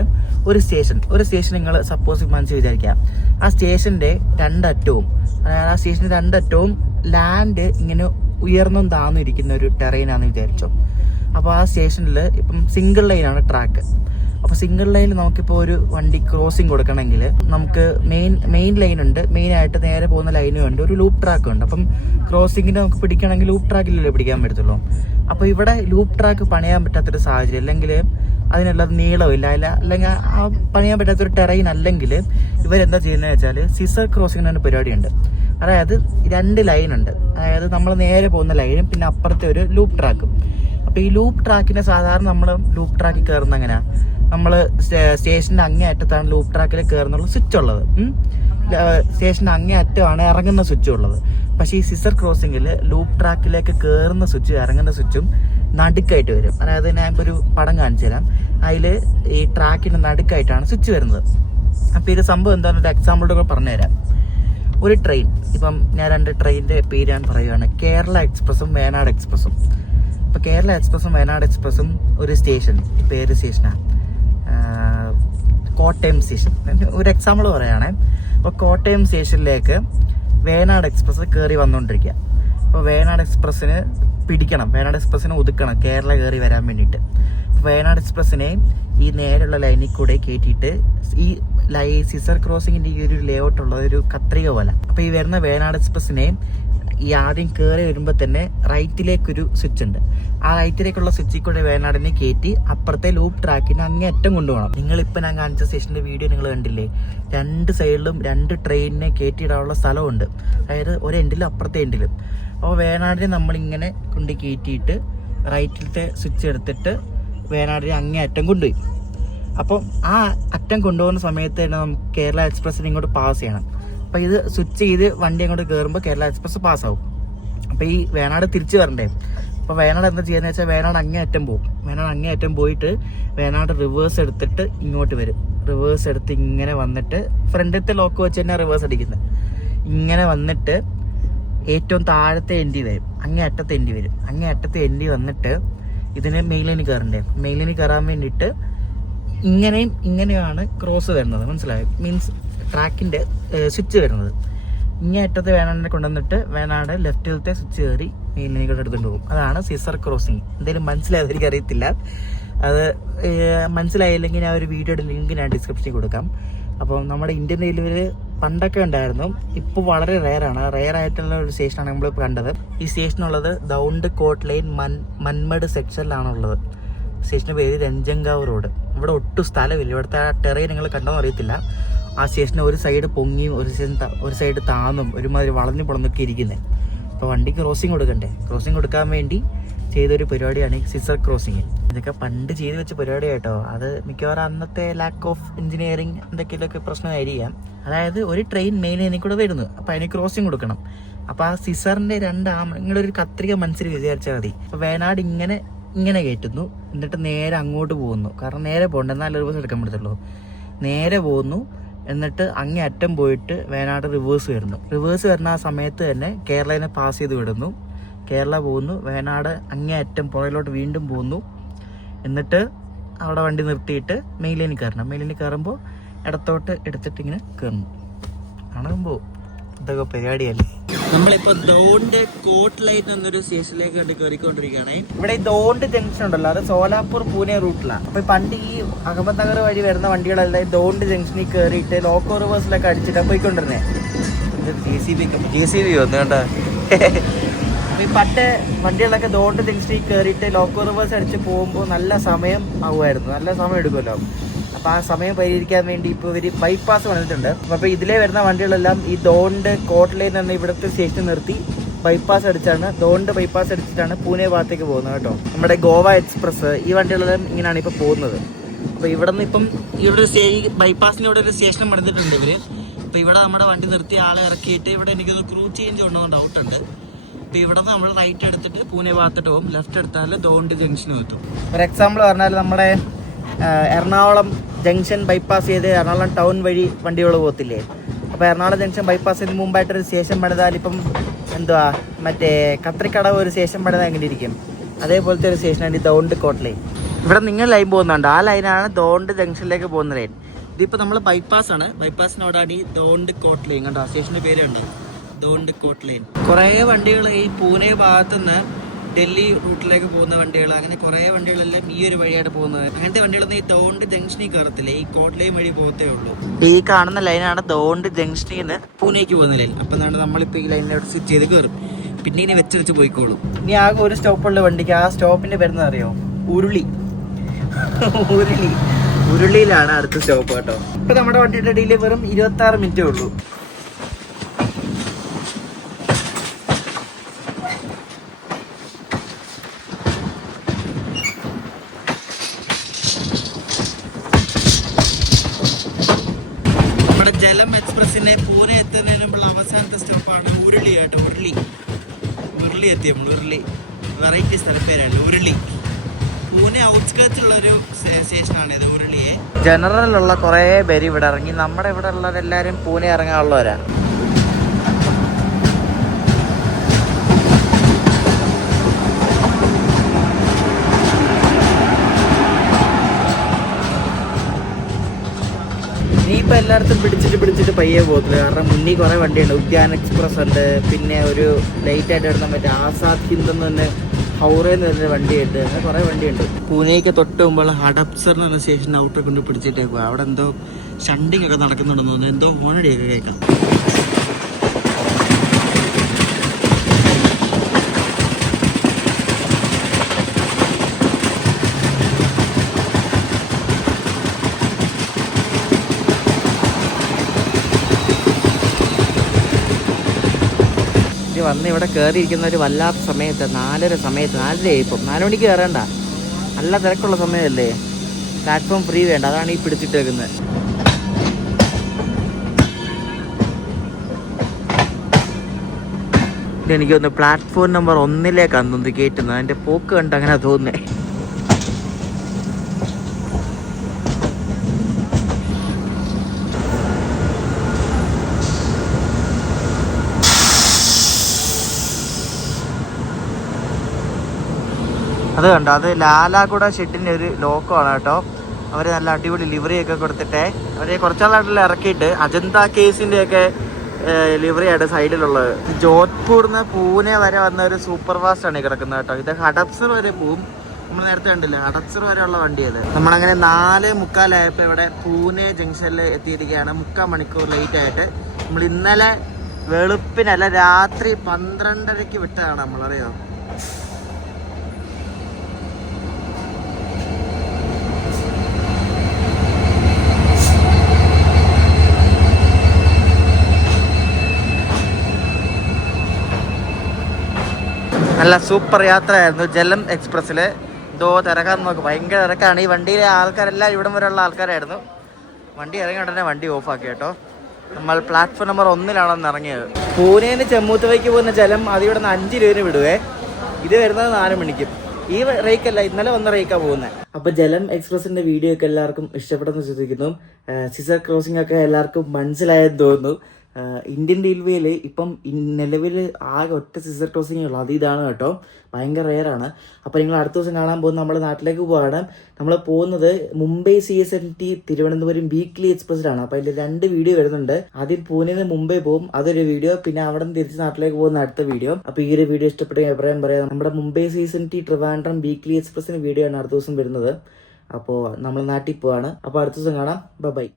ഒരു സ്റ്റേഷൻ നിങ്ങൾ സപ്പോസ് മനസ്സിൽ വിചാരിക്കുക. ആ സ്റ്റേഷൻ്റെ രണ്ടറ്റവും ലാൻഡ് ഇങ്ങനെ ഉയർന്നും താന്നും ഇരിക്കുന്ന ഒരു ടെറൈനാന്ന് വിചാരിച്ചോ. അപ്പോൾ ആ സ്റ്റേഷനിൽ ഇപ്പം സിംഗിൾ ലൈനാണ് ട്രാക്ക്. അപ്പോൾ സിംഗിൾ ലൈനിൽ നമുക്കിപ്പോൾ ഒരു വണ്ടി ക്രോസിങ് കൊടുക്കണമെങ്കിൽ നമുക്ക് മെയിൻ ലൈൻ ഉണ്ട്, മെയിനായിട്ട് നേരെ പോകുന്ന ലൈനും ഉണ്ട്, ഒരു ലൂപ്പ് ട്രാക്കും ഉണ്ട്. അപ്പം ക്രോസിങ്ങിന് നമുക്ക് പിടിക്കണമെങ്കിൽ ലൂപ്പ് ട്രാക്കിലല്ലേ പിടിക്കാൻ പറ്റത്തുള്ളൂ. അപ്പോൾ ഇവിടെ ലൂപ്പ് ട്രാക്ക് പണിയാൻ പറ്റാത്തൊരു സാഹചര്യം, അല്ലെങ്കിൽ അതിനുള്ള നീളമില്ല, അല്ലെങ്കിൽ ആ പണിയാൻ പറ്റാത്തൊരു ടെറൈൻ അല്ലെങ്കിൽ ഇവരെന്താ ചെയ്യുന്നത് വെച്ചാൽ സിസർ ക്രോസിങ്ങിന് പരിപാടിയുണ്ട്. അതായത് 2 ലൈനുണ്ട്. അതായത് നമ്മൾ നേരെ പോകുന്ന ലൈനും പിന്നെ അപ്പുറത്തെ ഒരു ലൂപ്പ് ട്രാക്കും. അപ്പോൾ ഈ ലൂപ്പ് ട്രാക്കിനെ സാധാരണ നമ്മൾ ലൂപ്പ് ട്രാക്കിൽ കയറുന്ന എങ്ങനെയാണ്, നമ്മൾ സ്റ്റേഷൻ്റെ അങ്ങേ അറ്റത്താണ് ലൂപ്പ് ട്രാക്കിൽ കയറുന്നുള്ള സ്വിച്ച് ഉള്ളത്. സ്റ്റേഷൻ്റെ അങ്ങേ അറ്റമാണ് ഇറങ്ങുന്ന സ്വിച്ച് ഉള്ളത്. പക്ഷേ ഈ സിസർ ക്രോസിങ്ങിൽ ലൂപ്പ് ട്രാക്കിലേക്ക് കയറുന്ന സ്വിച്ചും ഇറങ്ങുന്ന സ്വിച്ചും നടുക്കായിട്ട് വരും. അതായത് ഞാൻ ഇപ്പോൾ ഒരു പടം കാണിച്ചു തരാം. അതിൽ ഈ ട്രാക്കിൻ്റെ നടുക്കായിട്ടാണ് സ്വിച്ച് വരുന്നത്. അപ്പോൾ ഇത് സംഭവം എന്താണെന്ന് ഒരു എക്സാമ്പിളുടെ കൂടെ പറഞ്ഞുതരാം. ഒരു ട്രെയിൻ, ഇപ്പം ഞാൻ 2 ട്രെയിനിൻ്റെ പേര് ഞാൻ പറയുകയാണ്, കേരള എക്സ്പ്രസും വേനാട് എക്സ്പ്രസും. ഇപ്പോൾ കേരള എക്സ്പ്രസും വേനാട് എക്സ്പ്രസും ഒരു സ്റ്റേഷൻ, പേര് സ്റ്റേഷനാണ് കോട്ടയം സ്റ്റേഷൻ. ഒരു എക്സാമ്പിൾ പറയുകയാണെ. അപ്പോൾ കോട്ടയം സ്റ്റേഷനിലേക്ക് വേനാട് എക്സ്പ്രസ് കയറി വന്നുകൊണ്ടിരിക്കുക. അപ്പോൾ വേനാട് എക്സ്പ്രസ്സിന് പിടിക്കണം, വേനാട് എക്സ്പ്രസ്സിനെ ഒതുക്കണം കേരള കയറി വരാൻ വേണ്ടിയിട്ട്. വേനാട് എക്സ്പ്രസ്സിനെ ഈ നേരെയുള്ള ലൈനിൽ കൂടെ കയറ്റിയിട്ട് ഈ സിസർ ക്രോസിങ്ങിൻ്റെ ഈ ഒരു ലേഔട്ട് ഉള്ള ഒരു കത്രിക പോലെ. അപ്പോൾ ഈ വരുന്ന വേനാട് എക്സ്പ്രസ്സിനെ ഈ ആദ്യം കയറി വരുമ്പോൾ തന്നെ റൈറ്റിലേക്കൊരു സ്വിച്ച് ഉണ്ട്. ആ റൈറ്റിലേക്കുള്ള സ്വിച്ചിൽ കൂടെ വേനാടിനെ കയറ്റി അപ്പുറത്തെ ലൂപ്പ് ട്രാക്കിന് അങ്ങേയറ്റം കൊണ്ടുപോകണം. നിങ്ങളിപ്പോൾ ഞാൻ കാണിച്ച സ്റ്റേഷൻ്റെ വീഡിയോ നിങ്ങൾ കണ്ടില്ലേ, 2 സൈഡിലും 2 ട്രെയിനിനെ കയറ്റിയിടാനുള്ള സ്ഥലമുണ്ട്. അതായത് ഒരു എൻഡിലും അപ്പുറത്തെ എൻഡിലും. അപ്പോൾ വേനാടിനെ നമ്മളിങ്ങനെ കൊണ്ട് കയറ്റിയിട്ട് റൈറ്റിലത്തെ സ്വിച്ച് എടുത്തിട്ട് വേനാടിനെ അങ്ങേയറ്റം കൊണ്ടുപോയി. അപ്പം ആ അറ്റം കൊണ്ടുപോകുന്ന സമയത്ത് തന്നെ നമുക്ക് കേരള എക്സ്പ്രസ്സിനെ ഇങ്ങോട്ട് പാസ് ചെയ്യണം. അപ്പോൾ ഇത് സ്വിച്ച് ചെയ്ത് വണ്ടി അങ്ങോട്ട് കയറുമ്പോൾ കേരള എക്സ്പ്രസ് പാസ്സാവും. അപ്പോൾ ഈ വേനാട് തിരിച്ച് വരണ്ടേ. അപ്പോൾ വേനാട് എന്താ ചെയ്യുന്നത് വെച്ചാൽ വേനാട് അങ്ങേയറ്റം പോകും. വേനാട് അങ്ങേയറ്റം പോയിട്ട് വേനാട് റിവേഴ്സ് എടുത്തിട്ട് ഇങ്ങോട്ട് വരും. റിവേഴ്സ് എടുത്ത് ഇങ്ങനെ വന്നിട്ട് ഫ്രണ്ടിലത്തെ ലോക്ക് വെച്ച് തന്നെ റിവേഴ്സ് അടിക്കുന്നത്. ഇങ്ങനെ വന്നിട്ട് ഏറ്റവും താഴത്തെ എൻഡി വരും, അങ്ങേ അറ്റത്തെ എൻഡി വരും. അങ്ങേ അറ്റത്തെ എൻഡി വന്നിട്ട് ഇതിന് മെയിലിന് കയറണ്ടേ, മെയിലിന് കയറാൻ വേണ്ടിയിട്ട് ഇങ്ങനെയും ഇങ്ങനെയാണ് ക്രോസ് വരുന്നത്, മനസ്സിലായോ? മീൻസ് ട്രാക്കിൻ്റെ സ്വിച്ച് വരുന്നത്. ഇങ്ങേ അറ്റത്ത് വേനാടിനെ കൊണ്ടുവന്നിട്ട് വേനാട് ലെഫ്റ്റിലത്തെ സ്വിച്ച് കയറി മെയിലിനെ കൊണ്ട് എടുത്തുകൊണ്ട് പോകും. അതാണ് സിസർ ക്രോസിങ്. എന്തെങ്കിലും മനസ്സിലായത് എനിക്കറിയത്തില്ല. അത് മനസ്സിലായില്ലെങ്കിൽ ഞാൻ ഒരു വീഡിയോയുടെ ലിങ്ക് ഞാൻ ഡിസ്ക്രിപ്ഷനിൽ കൊടുക്കാം. അപ്പം നമ്മുടെ ഇന്ത്യൻ റെയിൽവേയിൽ പണ്ടൊക്കെ ഉണ്ടായിരുന്നു, ഇപ്പോൾ വളരെ റെയർ ആയിട്ടുള്ള ഒരു സ്റ്റേഷനാണ് നമ്മളിപ്പോൾ കണ്ടത്. ഈ സ്റ്റേഷനുള്ളത് ദൗണ്ട് കോട്ട് ലൈൻ മന്മഡ് സെക്ഷനിലാണുള്ളത്. സ്റ്റേഷൻ്റെ പേര് രഞ്ജൻഗാവ് റോഡ്. ഇവിടെ ഒട്ടും സ്ഥലമില്ല, ഇവിടുത്തെ ടെറൈൻ നിങ്ങൾ കണ്ടോന്ന് അറിയത്തില്ല. ആ സ്റ്റേഷന് ഒരു സൈഡ് പൊങ്ങിയും ഒരു സൈഡ് താന്നും ഒരുമാതിരി വളഞ്ഞു പൊളന്നൊക്കെ ഇരിക്കുന്നത്. അപ്പോൾ വണ്ടി ക്രോസിങ് കൊടുക്കണ്ടേ, ക്രോസിങ് കൊടുക്കാൻ വേണ്ടി ചെയ്തൊരു പരിപാടിയാണ് ഈ സിസർ ക്രോസിങ്. ഇതൊക്കെ പണ്ട് ചെയ്ത് വെച്ച പരിപാടിയായിട്ടോ. അത് മിക്കവാറും അന്നത്തെ ലാക്ക് ഓഫ് എഞ്ചിനീയറിങ് എന്തൊക്കെയൊക്കെ പ്രശ്നമായിരിക്കാം. അതായത് ഒരു ട്രെയിൻ മെയിൻ ലൈനിൽ കൂടെ വരുന്നു, അപ്പോൾ അതിന് ക്രോസിങ് കൊടുക്കണം. അപ്പോൾ ആ സിസറിൻ്റെ നിങ്ങളൊരു കത്രിക മനസ്സിൽ വിചാരിച്ചാൽ മതി. അപ്പോൾ വേനാട് ഇങ്ങനെ കയറ്റുന്നു, എന്നിട്ട് നേരെ അങ്ങോട്ട് പോകുന്നു. കാരണം നേരെ പോകണ്ട, എന്നാലും റിവേഴ്സ് എടുക്കാൻ പറ്റത്തുള്ളൂ. നേരെ പോകുന്നു, എന്നിട്ട് അങ്ങേ അറ്റം പോയിട്ട് വേനാട് റിവേഴ്സ് വരുന്ന ആ സമയത്ത് തന്നെ കേരളനെ പാസ് ചെയ്ത് വിടുന്നു. കേരള പോകുന്നു, വേനാട് അങ്ങേ അറ്റം പുറകിലോട്ട് വീണ്ടും പോകുന്നു. എന്നിട്ട് അവിടെ വണ്ടി നിർത്തിയിട്ട് മെയിൻ ലൈനിൽ കയറുമ്പോൾ ഇടത്തോട്ട് എടുത്തിട്ട് ഇങ്ങനെ കയറുന്നു. കാണുമ്പോൾ ഇതൊക്കെ പരിപാടിയല്ലേ. നമ്മളിപ്പോൾ ദൗണ്ട് കോട്ട് ലൈൻ എന്നൊരു സ്റ്റേഷനിലേക്ക് കയറിക്കൊണ്ടിരിക്കുകയാണ്. ഇവിടെ ഈ ദൗണ്ട് ജംഗ്ഷൻ ഉണ്ടല്ലോ, അത് സോലാപൂർ പൂനെ റൂട്ടിലാണ്. അപ്പോൾ പണ്ട് ഈ അഹമ്മദ്നഗർ വഴി വരുന്ന വണ്ടികളെല്ലാം ഈ ദൗണ്ട് ജംഗ്ഷനിൽ കയറിയിട്ട് ലോക്കോ റിവേഴ്സിലൊക്കെ അടിച്ചിട്ടാണ് പോയിക്കൊണ്ടിരുന്നത്. JCB വന്നു കേട്ടോ. ഈ പണ്ട് വണ്ടികളൊക്കെ ദൗണ്ട് ജംഗ്ഷനിൽ കയറിയിട്ട് ലോക്കോ റിവേഴ്സ് അടിച്ച് പോകുമ്പോൾ നല്ല സമയം ആവുമായിരുന്നു, നല്ല സമയം എടുക്കുമല്ലോ. അപ്പോൾ ആ സമയം പരിഹരിക്കാൻ വേണ്ടി ഇപ്പോൾ ഇവർ ബൈപ്പാസ് വന്നിട്ടുണ്ട്. അപ്പോൾ ഇതിലേ വരുന്ന വണ്ടികളെല്ലാം ഈ ദൗണ്ട് കോട്ട് ലൈൻ എന്ന ഇവിടുത്തെ സ്റ്റേഷൻ നിർത്തി ബൈപ്പാസ് അടിച്ചിട്ടാണ് പൂനെ ഭാഗത്തേക്ക് പോകുന്നത് കേട്ടോ. നമ്മുടെ ഗോവ എക്സ്പ്രസ് ഈ വണ്ടികളെല്ലാം ഇങ്ങനെയാണ് ഇപ്പോൾ പോകുന്നത്. അപ്പോൾ ഇവിടെ നിന്ന് ഇപ്പം ഇവിടെ ബൈപ്പാസിൻ്റെ ഇവിടെ ഒരു സ്റ്റേഷൻ പണിതിട്ടുണ്ട് ഇവർ. അപ്പോൾ ഇവിടെ നമ്മുടെ വണ്ടി നിർത്തി ആളെ ഇറക്കിയിട്ട് ഇവിടെ എനിക്കൊന്ന് ക്രൂ ചേഞ്ച് ഉണ്ടെന്ന് ഡൗട്ടുണ്ട്. അപ്പോൾ ഇവിടെ നിന്ന് നമ്മൾ റൈറ്റ് എടുത്തിട്ട് പൂനെ ഭാഗത്തോട്ട് പോകും, ലെഫ്റ്റ് എടുത്താൽ ദൗണ്ട് ജംഗ്ഷന് എത്തും. ഫോർ എക്സാമ്പിൾ പറഞ്ഞാൽ നമ്മുടെ എറണാകുളം ജംഗ്ഷൻ ബൈപ്പാസ് ചെയ്ത് എറണാകുളം ടൗൺ വഴി വണ്ടികൾ പോകത്തില്ലേ. അപ്പോൾ എറണാകുളം ജംഗ്ഷൻ ബൈപ്പാസ് ചെയ്ത് മുമ്പായിട്ടൊരു സ്റ്റേഷൻ പണിതാൽ ഇപ്പം എന്തുവാ മറ്റേ കത്രിക്കടവ് ഒരു സ്റ്റേഷൻ പണിതാൽ എങ്ങനെ ഇരിക്കും, അതേപോലത്തെ ഒരു സ്റ്റേഷനാണ് ഈ ദൗണ്ട് കോട്ട് ലൈൻ. ഇവിടെ നിങ്ങൾ ലൈൻ പോകുന്നുണ്ട്, ആ ലൈനാണ് ദൗണ്ട് ജംഗ്ഷനിലേക്ക് പോകുന്ന ലൈൻ. ഇതിപ്പോൾ നമ്മൾ ബൈപ്പാസാണ്, ബൈപ്പാസിനോടാണ് ഈ ദൗണ്ട് കോട്ട് ലൈൻ കണ്ടോ, ആ സ്റ്റേഷൻ്റെ പേരുണ്ട് ദൗണ്ട് കോട്ട് ലൈൻ. കുറേ വണ്ടികൾ ഈ പൂനെ ഭാഗത്തുനിന്ന് ഡൽഹി റൂട്ടിലേക്ക് പോകുന്ന വണ്ടികൾ, അങ്ങനെ കുറേ വണ്ടികളെല്ലാം ഈ ഒരു വഴിയായിട്ട് പോകുന്നത്. അങ്ങനത്തെ വണ്ടികളൊന്നും ഈ ദൗണ്ട് ജംഗ്ഷനിൽ കയറത്തില്ല, ഈ കോട്ട് ലൈൻ വഴി പോകത്തേ ഉള്ളൂ. ഈ കാണുന്ന ലൈനാണ് ദൗണ്ട് ജംഗ്ഷനിൽ നിന്ന് പൂനെക്ക് പോകുന്ന ലൈൻ. അപ്പം നമ്മളിപ്പോൾ ഈ ലൈനിലോട്ട് സ്വിച്ച് ചെയ്ത് കയറും, പിന്നെ ഇനി വെച്ച് പോയിക്കോളും. ഇനി ആകെ ഒരു സ്റ്റോപ്പുള്ള വണ്ടിക്ക്, ആ സ്റ്റോപ്പിന്റെ പേരെന്ന് അറിയോ? ഉരുളിയിലാണ് അടുത്ത സ്റ്റോപ്പ് കേട്ടോ. ഇപ്പൊ നമ്മുടെ വണ്ടിയുടെ ഇടയിൽ വെറും 26 മിനിറ്റേ ഉള്ളൂ. ജലം എക്സ്പ്രസിനെ പൂനെ എത്തുന്നതിന് മുമ്പുള്ള അവസാനത്തെ സ്റ്റോപ്പാണ് ഉരുളി കേട്ടോ. ഉരുളി എത്തി നമ്മൾ. ഉരുളി വെറൈറ്റി സ്ഥലപ്പേരാണ് ഉരുളി. പൂനെ ഔട്ട്സ്കേർട്സിലുള്ളൊരു സ്റ്റേഷനാണ് ഇത് ഉരുളിയെ. ജനറലുള്ള കുറേ പേര് ഇവിടെ ഇറങ്ങി. നമ്മുടെ ഇവിടെ ഉള്ളവരെല്ലാവരും പൂനെ ഇറങ്ങാനുള്ളവരാണ്. ഇനിയിപ്പോൾ എല്ലായിടത്തും പിടിച്ചിട്ട് പയ്യെ പോകത്തില്ല. കാരണം മുന്നിൽ കുറേ വണ്ടിയുണ്ട്. ഉദ്യാൻ എക്സ്പ്രസ് ഉണ്ട്, പിന്നെ ഒരു ലൈറ്റായിട്ട് ഇടുന്ന മറ്റേ ആസാദ് ഹിന്ദ് എന്ന് തന്നെ ഹൗറയെന്ന് പറഞ്ഞ വണ്ടിയുണ്ട്. അങ്ങനെ കുറേ വണ്ടിയുണ്ട്. പൂനെക്ക് തൊട്ട് മുമ്പുള്ള ഹഡപ്സർ എന്ന് പറഞ്ഞ സ്റ്റേഷൻ ഔട്ടർ കൊണ്ട് പിടിച്ചിട്ടേക്കുക. അവിടെ എന്തോ ഷണ്ടിങ് ഒക്കെ നടക്കുന്നുണ്ടെന്ന് തോന്നുന്നു, എന്തോ ഹോണടിയൊക്കെ കേൾക്കാം. വന്ന് ഇവിടെ കയറിയിരിക്കുന്ന ഒരു വല്ലാത്ത സമയത്ത് 4:30 ഇപ്പം 4 മണിക്ക് കയറേണ്ട, നല്ല തിരക്കുള്ള സമയമല്ലേ. പ്ലാറ്റ്ഫോം ഫ്രീ വേണ്ട, അതാണ് ഈ പിടിച്ചിട്ടേക്കുന്നത്. എനിക്കൊന്ന് പ്ലാറ്റ്ഫോം നമ്പർ 1 തോന്നുന്നു കയറ്റുന്നത്. അതിൻ്റെ പോക്ക് കണ്ട് അങ്ങനെ തോന്നുന്നേ. അത് കണ്ടോ, അത് ലാലാകുട ഷെഡിൻ്റെ ഒരു ലോക്കമാണ് കേട്ടോ. അവർ നല്ല അടിപൊളി ലിവറിയൊക്കെ കൊടുത്തിട്ട് അവർ കുറച്ചാളായിട്ടുള്ള ഇറക്കിയിട്ട് അജന്ത കേസിൻ്റെയൊക്കെ ലിവറിയാണ് സൈഡിലുള്ളത്. ജോധ്പൂരിൽ നിന്ന് പൂനെ വരെ വന്ന ഒരു സൂപ്പർ ഫാസ്റ്റ് ആണ് കിടക്കുന്നത് കേട്ടോ. ഇത് ഹഡപ്സർ വരെ പോവും. നമ്മൾ നേരത്തെ കണ്ടില്ലേ, ഹഡപ്സർ വരെയുള്ള വണ്ടിയത്. നമ്മളങ്ങനെ 4:45 ഇവിടെ പൂനെ ജംഗ്ഷനിൽ എത്തിയിരിക്കുകയാണ്. 3/4 മണിക്കൂർ ലേറ്റ് ആയിട്ട്. നമ്മൾ ഇന്നലെ വെളുപ്പിനല്ല രാത്രി 12:30 വിട്ടതാണ് നമ്മളറിയോ. നല്ല സൂപ്പർ യാത്രയായിരുന്നു ജലം എക്സ്പ്രസ്സിൽ. എന്തോ തിരക്കാന്ന് നോക്ക്, ഭയങ്കര തിരക്കാണ്. ഈ വണ്ടിയിലെ ആൾക്കാരെല്ലാം ഇവിടം വരെയുള്ള ആൾക്കാരായിരുന്നു. വണ്ടി ഇറങ്ങിയ ഉടനെ വണ്ടി ഓഫാക്കി കേട്ടോ. നമ്മൾ പ്ലാറ്റ്ഫോം നമ്പർ 1 ഇറങ്ങിയത്. പൂനെന്ന് ചെമ്മൂത്തുവയ്ക്ക് പോകുന്ന ജലം അത് ഇവിടെ നിന്ന് 5 രൂപ വിടുവേ. ഇത് വരുന്നത് 4 മണിക്കും. ഈ റേക്കല്ല, ഇന്നലെ വന്ന റേക്കാണ് പോകുന്നത്. അപ്പോൾ ജലം എക്സ്പ്രസിൻ്റെ വീഡിയോ ഒക്കെ എല്ലാവർക്കും ഇഷ്ടപ്പെട്ടെന്ന് ശ്രദ്ധിക്കുന്നു. സിസർ ക്രോസിംഗ് ഒക്കെ എല്ലാവർക്കും മനസ്സിലായെന്ന് തോന്നുന്നു. ഇന്ത്യൻ റെയിൽവേയിൽ ഇപ്പം നിലവിൽ ആകെ ഒറ്റ സിസർ ക്രോസിംഗേ ഉള്ളൂ. അത് ഇതാണ് കേട്ടോ, ഭയങ്കര റെയറാണ്. അപ്പോൾ നിങ്ങൾ അടുത്ത ദിവസം കാണാൻ പോകുന്നത് നമ്മുടെ നാട്ടിലേക്ക് പോവാണ്. നമ്മൾ പോകുന്നത് മുംബൈ CSMT തിരുവനന്തപുരം വീക്ക്ലി എക്സ്പ്രസ്സിലാണ്. അപ്പോൾ അതിൽ 2 വീഡിയോ വരുന്നുണ്ട്. ആദ്യം പൂനെയിൽ നിന്ന് മുംബൈ പോകും, അതൊരു വീഡിയോ. പിന്നെ അവിടെ നിന്ന് തിരിച്ച് നാട്ടിലേക്ക് പോകുന്ന അടുത്ത വീഡിയോ. അപ്പോൾ ഈ ഒരു വീഡിയോ ഇഷ്ടപ്പെട്ടെങ്കിൽ അഭിപ്രായം പറയാം. നമ്മുടെ മുംബൈ CSMT ട്രിവാൻഡ്രം വീക്ക്ലി എക്സ്പ്രസ്സിന് വീഡിയോ ആണ് അടുത്ത ദിവസം വരുന്നത്. അപ്പോൾ നമ്മൾ നാട്ടിൽ പോവാണ്. അപ്പോൾ അടുത്ത ദിവസം കാണാം. ബൈ.